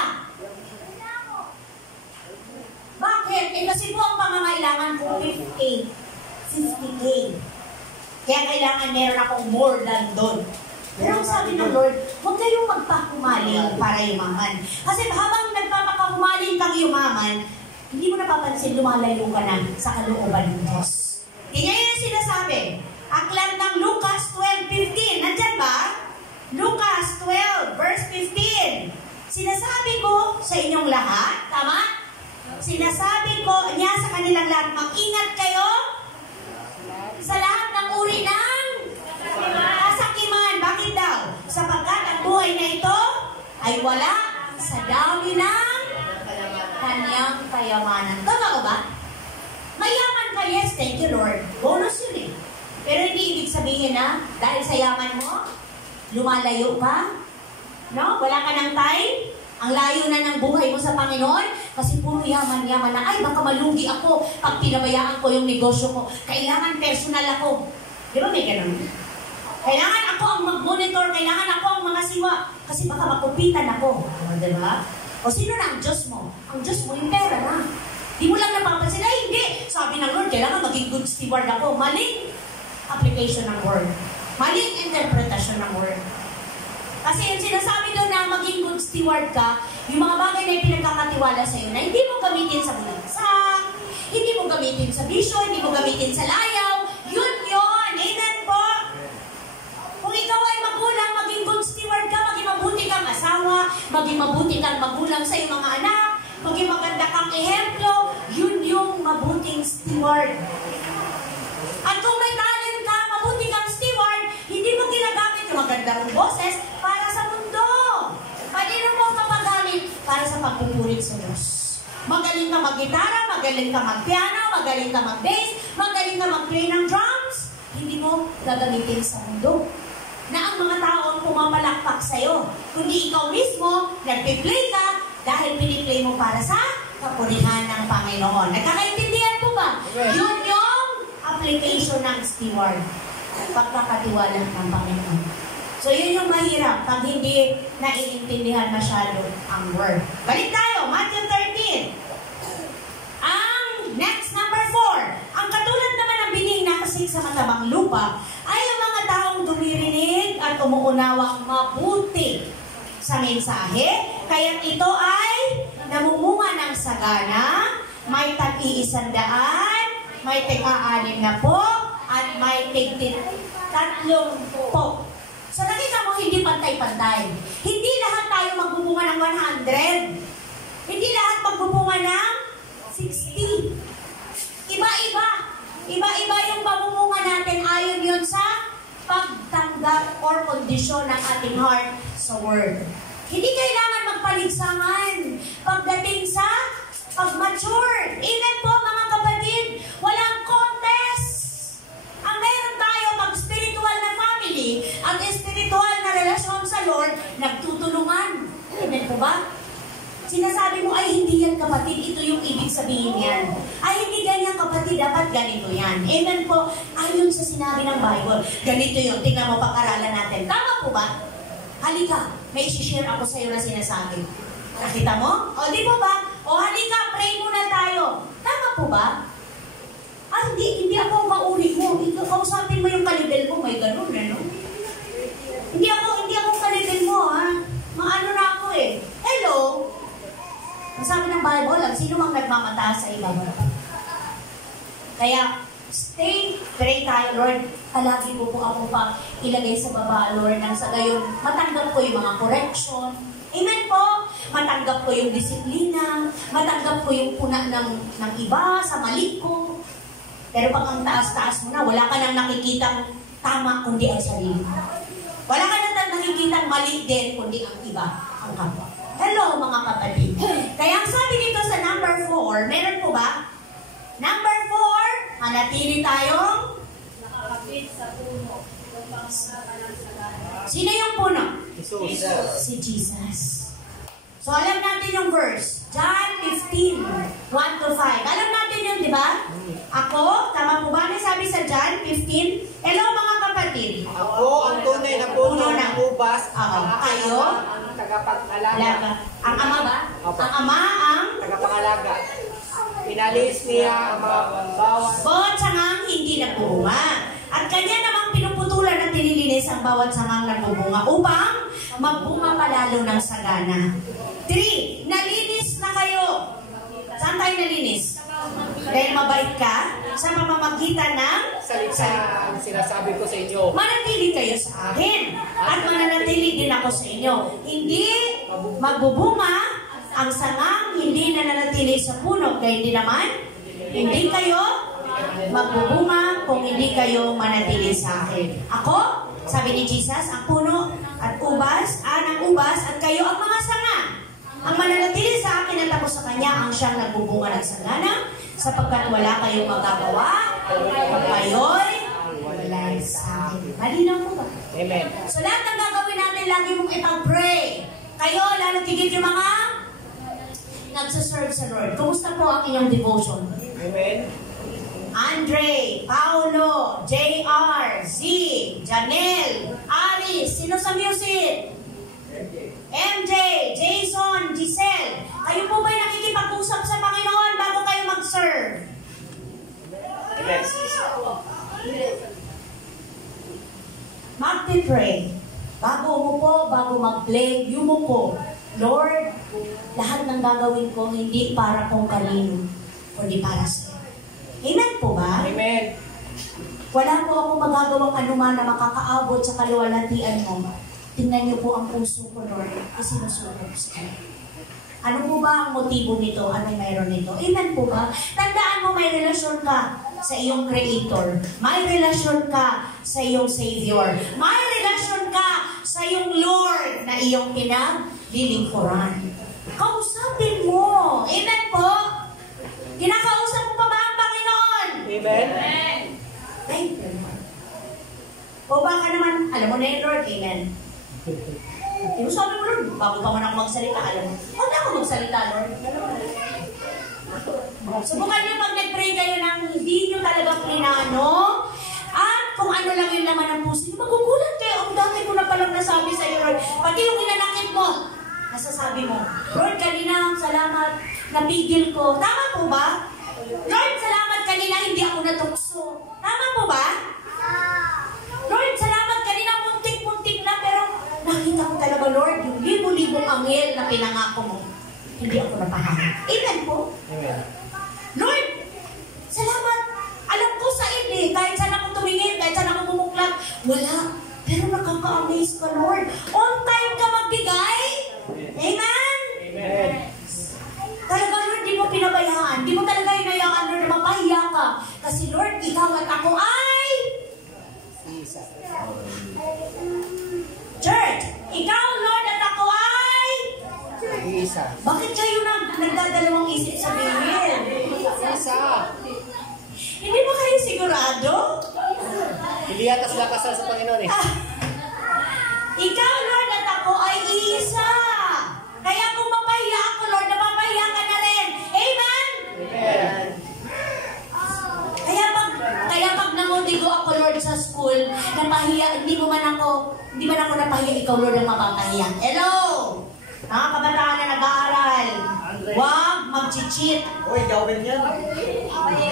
Bakit? Kasi po ang pangangailangan ko 50K. Kaya kailangan meron akong more than doon. Pero ang sabi ng Lord, huwag kayong magpahumaling para yumaman. Kasi habang nagpapakahumaling kang yumaman, hindi mo napapansin, lumalayo ka na sa kalooban ng Diyos. Tingnan yung sinasabi. Aklat ng Lucas 12:15. Nandyan ba? Lucas 12, verse 15. Sinasabi ko sa inyong lahat, tama? Sinasabi ko niya sa kanilang lahat, mag-ingat kayo sa lahat ng uri ng kasakiman. Bakit daw? Sapagkat ang buhay na ito ay wala sa dami ng kanyang kayamanan. Tama ko ba? Mayaman ka, yes, thank you Lord. Bonus yun eh. Pero hindi ibig sabihin na dahil sa yaman mo, lumalayo ka? No? Wala ka ng time? Ang layo na ng buhay mo sa Panginoon? Kasi puro yaman-yaman na, ay baka malugi ako pag pinabayaan ko yung negosyo ko. Kailangan personal ako. Di ba may ganun? Kailangan ako ang mag-monitor, kailangan ako ang mga siwa. Kasi baka makupitan ako. Di ba? O sino na ang Diyos mo? Ang Diyos mo, yung pera na. Di mo lang napapansin, ay hindi. Sabi ng Lord, kailangan maging good steward ako. Maling application ng word. Maling interpretation ng word. Kasi yung sinasabi doon na maging good steward ka, yung mga bagay na pinagkakatiwala sa'yo na hindi mo gamitin sa bulagsak, hindi mo gamitin sa bisyo, hindi mo gamitin sa layaw, yun. Amen po? Kung ikaw ay magulang, maging good steward ka, maging mabuti kang asawa, maging mabuti kang magulang sa iyong mga anak, maging maganda kang ehemplo, yun yung mabuting steward. At kung may talent ka, mabuti kang steward, hindi mo ginagamit yung magandang boses para sa mundo. Kanino mo mapagamit? Para sa pagpupurit sa Diyos. Magaling ka mag-gitara, magaling ka mag-piano, magaling ka mag-bass, magaling ka mag-play ng drums, hindi mo gagamitin sa mundo. Na ang mga tao ang pumapalakpak sa'yo. Kundi ikaw mismo, nagpi-play ka dahil piniplay mo para sa kapurihan ng Panginoon. Nagkakaintindihan po ba? Yun yung application ng steward. Pagkakatiwala ng Panginoon. So yun yung mahirap pag hindi naiintindihan masyado ang word. Balik tayo, Matthew 13. Ang next, number 4. Ang katulad naman ng bining nakasik sa matabang lupa ay ang mga taong dumirinig at umuunawang mabuti sa mensahe. Kaya't ito ay namumunga ng sagana, may tag-100, may tig-60, at may tig-30. So nakita mo, hindi pantay-pantay. Hindi lahat tayo magbubunga ng 100. Hindi lahat magbubunga ng 60. Iba-iba. Iba-iba yung pabumunga natin ayon yun sa pagtanggap or kondisyon ng ating heart sa Word. Hindi kailangan magpaligsahan pagdating sa pag-mature. Amen po mga kapatid. Walang contest. Ang meron tayo pag-spiritual na family at spiritual na relasyon sa Lord, nagtutulungan. Amen po ba? Sinasabi mo, ay hindi yan kapatid, ito yung ibig sabihin yan. Ay hindi ganyan kapatid, dapat ganito yan. Amen po, ayon sa sinabi ng Bible, ganito yun, tingnan mo pag-aralan natin. Tama po ba? Halika, may isi-share ako sa iyo na sinasabi. Nakita mo? O di po ba? O halika, pray muna tayo. Tama po ba? Ah, hindi ako mauri mo. Kausapin mo yung kalibel mo, may ganun, ano? Hindi ako kalibel mo, ha? Maano na ako eh. Hello? Sabi ng Bible, ang sino mang nagmamataas sa iba mo. Kaya, pray tayo, Lord. Palagi po ako pa ilagay sa baba, Lord, nang sa gayon, matanggap ko yung mga correction. Amen po. Matanggap ko yung disiplina. Matanggap ko yung puna ng iba sa mali ko. Pero pag ang taas-taas mo na, wala ka nang nakikitang tama kundi ang sarili. Wala ka nang nakikitang mali din kundi ang iba, ang kapwa. Hello mga kapatid. Kaya ang sabi dito sa number 4, meron po ba? Number 4, manatili tayong Sino yung puno? Jesus. Si Jesus. So alam natin yung verse. John 15, 1 to 5. Alam natin yun, di ba? Ako, tama po ba? May sabi sa John 15, hello mga kapatid. Ako ang tunay na puno ng ubas. Kayo? Ang tagapag-alaga. Alaga. Ang ama ba? Opo. Ang ama ang Tagapag-alaga. Pinalis niya ang mga bawat sangang hindi nagbubunga. At kanya namang pinuputulan at nililinis ang bawat sangang nagbubunga upang magbunga palalo ng sagana. 3. Nalinis na kayo. Saan tayo nalinis? Dahil mabait ka sa pamamagitan ng salita ang sinasabi ko sa inyo. manatili kayo sa akin at mananatili din ako sa inyo. Hindi magbubunga ang sangang hindi nananatili sa puno, kaya hindi naman hindi kayo magbubunga kung hindi kayo manatili sa akin. Ako, sabi ni Jesus, ang puno at ubas, ang ubas at kayo ang mga sanga. Ang mananatili sa akin at ako sa kanya ang siyang nagbubunga ng sagana, sapagkat wala kayong magagawa kung kayo'y wala sa akin. Malinaw po ba? Amen. So lahat ng gagawin natin, lagi mong ipag-pray. Kayo, lalo tigit yung mga nagsaserve sa Lord. Kumusta po ang inyong devotion? Amen. Andre, Paulo, JR, Z, Janelle, Alice, sino sa music? MJ, Jason, Giselle. Kayo po ba'y nakikipag-usap sa Panginoon bago kayo mag-serve? Amen. Magpipray. Bago umupo, bago mag-play, yumuko. Lord, lahat ng gagawin ko hindi para kung kanino, kundi para sa iyo. Amen po ba? Amen. Wala po akong magagawang anuman na makakaabot sa kaluwalhatian mo. Tingnan niyo po ang puso ko, Lord, isinusuko ko sa iyo. Ano po ba ang motibo nito? Anong mayroon nito? Amen po ba? Tandaan mo, may relasyon ka sa iyong Creator. May relasyon ka sa iyong Savior. May relasyon ka sa iyong Lord na iyong pinaglilingkuran. Kausapin mo. Amen po? Kinakausap mo pa ba ang Panginoon? Amen. Thank you, Lord. O baka naman, alam mo na yun, Lord. Amen. Yung sabi mo, Lord, bago pa man ako magsalita, alam mo. Huwag na ako magsalita, Lord. Subukan niyo pag nag-pray kayo ng hindi niyo talagang plinano, at kung ano lang yung laman ng puso niyo, magugulat kayo. Ang dami ko na palang nasabi sa iyo, Lord. Pati yung inanakit mo, nasasabi mo, Lord, kanina, salamat, napigil ko. Tama po ba? Lord, salamat kanina, hindi ako natukso. Tama po ba? Lord, salamat kanina, muntik-muntik na, pero nakita ko talaga, Lord, yung libo-libong anghel na pinangako mo. Hindi ako napahamak. Amen po? Amen. Lord, salamat. Alam ko sa hindi, kahit saan ako tumingin, kahit saan ako bumuklat, wala. Pero nakaka-amaze ka, Lord. On time ka magbigay. Amen? Amen. Talaga, Lord, di mo pinabayaan. Di mo talaga hinayaan, Lord, na mapahiya ka. Kasi, Lord, ikaw at ako ay... Church, ikaw, Lord, at ako ay... Isa. Bakit kayo nagdadalawang isip sa bihil? Isa. Hindi ba kayo sigurado? Hindi yata sila kasal sa Panginoon eh. Ikaw, Lord, at ako ay isa. Kaya kung mapahiya ako, Lord, napapahiya ka na rin. Amen? Amen. Kaya pag nangundigo ako, Lord, sa school, napahiya, hindi man ako napahiya, ikaw, Lord, ang mapapahiya. Hello! Mga kabataan na nag-aaral, huwag mag-cheat. Uy, gawin yan.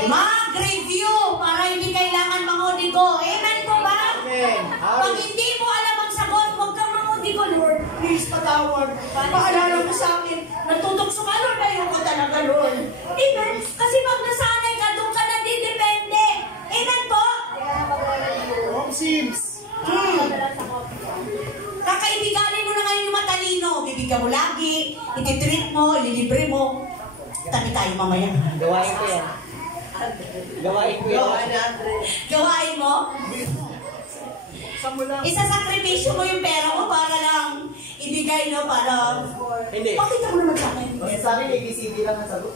Mag-review para hindi kailangan mangundigo. Amen po ba? Amen. Pag hindi mo alam ang sagot, huwag kang mangundigo, Lord. Please, patawad. Paalala mo sa akin. Natutokso ka, Lord. Ayoko talaga, Lord. Amen. Kasi pag nasanay ka, doon ka na didepende. Amen po? Sims. Kakaibiganin mo na ngayon yung matalino. Bibigyan mo lagi, ititreat mo, ililibre mo. Tabi tayo mamaya. Gawain ko yan. Gawain ko yan. Gawain mo? Isasakripisyo mo yung pera mo para lang ibigay, no? Para... Hindi. Pakita mo naman sa akin. Sabi ni ABCD lang ang sagot.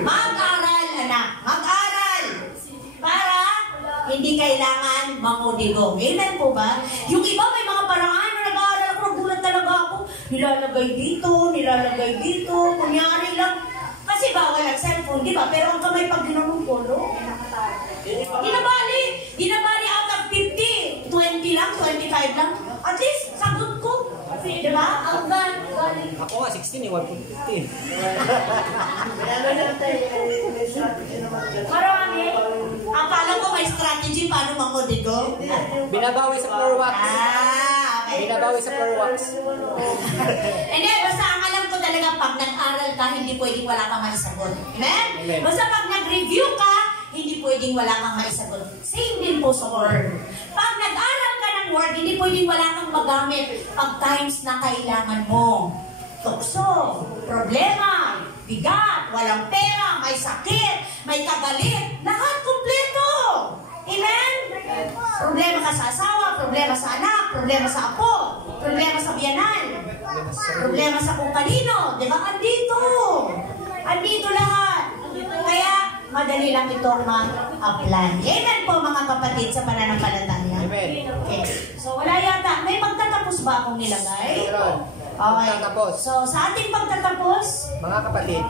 Mag-aral, anak. Mag-aral. Para hindi kailangan mangundigo. digong. Amen po ba? Yung iba may mga paraan na nag-aaral ako, nagulat talaga ako. Nilalagay dito, kunyari lang. Kasi bawal ang cellphone, di ba? Pero ang kamay pag ginanong polo, Di na bali out of 50, 20 lang, 25 lang. At least, sagot ko. Di ba? Ang galing. Ako nga, 16 eh, 1.15. Marami. Akala ko may strategy paano mamodigo. Binabawi sa floor wax. Okay. Binabawi sa floor wax. Hindi, basta ang alam ko talaga, pag nag-aral ka, hindi pwedeng wala kang maisagot. Amen? Amen. Basta pag nag-review ka, hindi pwedeng wala kang maisagot. Same din po sa word. Pag nag-aral ka ng word, hindi pwedeng wala kang magamit pag times na kailangan mo. Tukso, problema, bigat, walang pera, may sakit, may kagalit, lahat kumpleto. Amen? Problema ka sa asawa, problema sa anak, problema sa apo, problema sa biyanan, problema sa kung kanino, di ba? Andito lahat. Kaya, madali lang ito ma-apply. Amen po mga kapatid sa pananampalataya. Amen. Okay. So, wala yata. May pagtatapos ba akong nilagay? Meron. Okay. Pagtatapos. So, sa ating pagtatapos, Mga kapatid,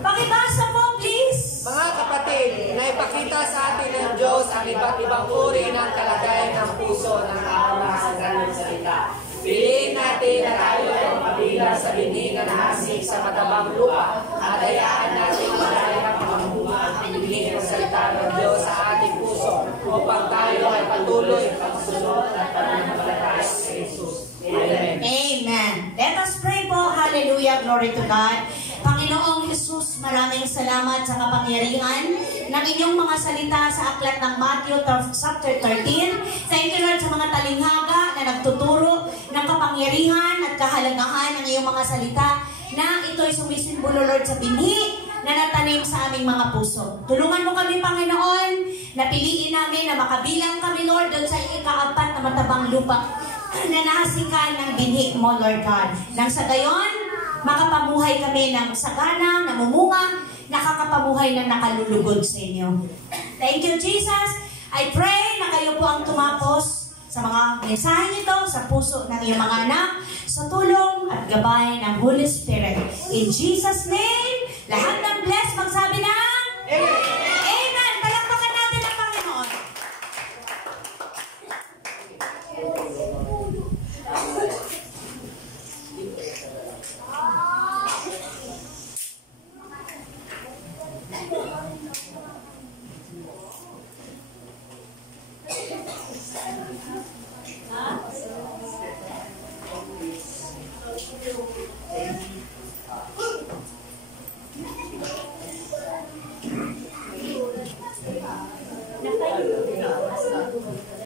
pakibasa po, please. mga kapatid, naipakita sa atin ng Diyos ang iba't ibang uri ng kalagayan ng puso ng kahawasan ng salita. Piliin natin na tayo ay mabilang sa biningan na hasik sa matabang lupa at hayaan natin malaya ang bunga ang binig ng salita ng Diyos sa ating puso upang tayo ay patuloy pagsunod at pananampalataya sa Jesus. Amen. Amen. Let us pray po. Hallelujah. Glory to God. Panginoong Jesus, maraming salamat sa kapangyarihan ng inyong mga salita sa aklat ng Matthew chapter 13. Thank you Lord sa mga talinghaga na nagtuturo ng kapangyarihan at kahalagahan ng iyong mga salita na ito'y sumisimbolo Lord sa binhi na natanim sa aming mga puso. Tulungan mo kami Panginoon na piliin namin na makabilang kami Lord doon sa ika-4 na matabang lupa na nahasikan ng binhi mo Lord God. Nang sa gayon, makapamuhay kami ng sagana, namumunga, nakakapamuhay na nakalulugod sa inyo. Thank you, Jesus. I pray na kayo po ang tumapos sa mga mensahe nito sa puso ng iyong mga anak sa tulong at gabay ng Holy Spirit. In Jesus' name,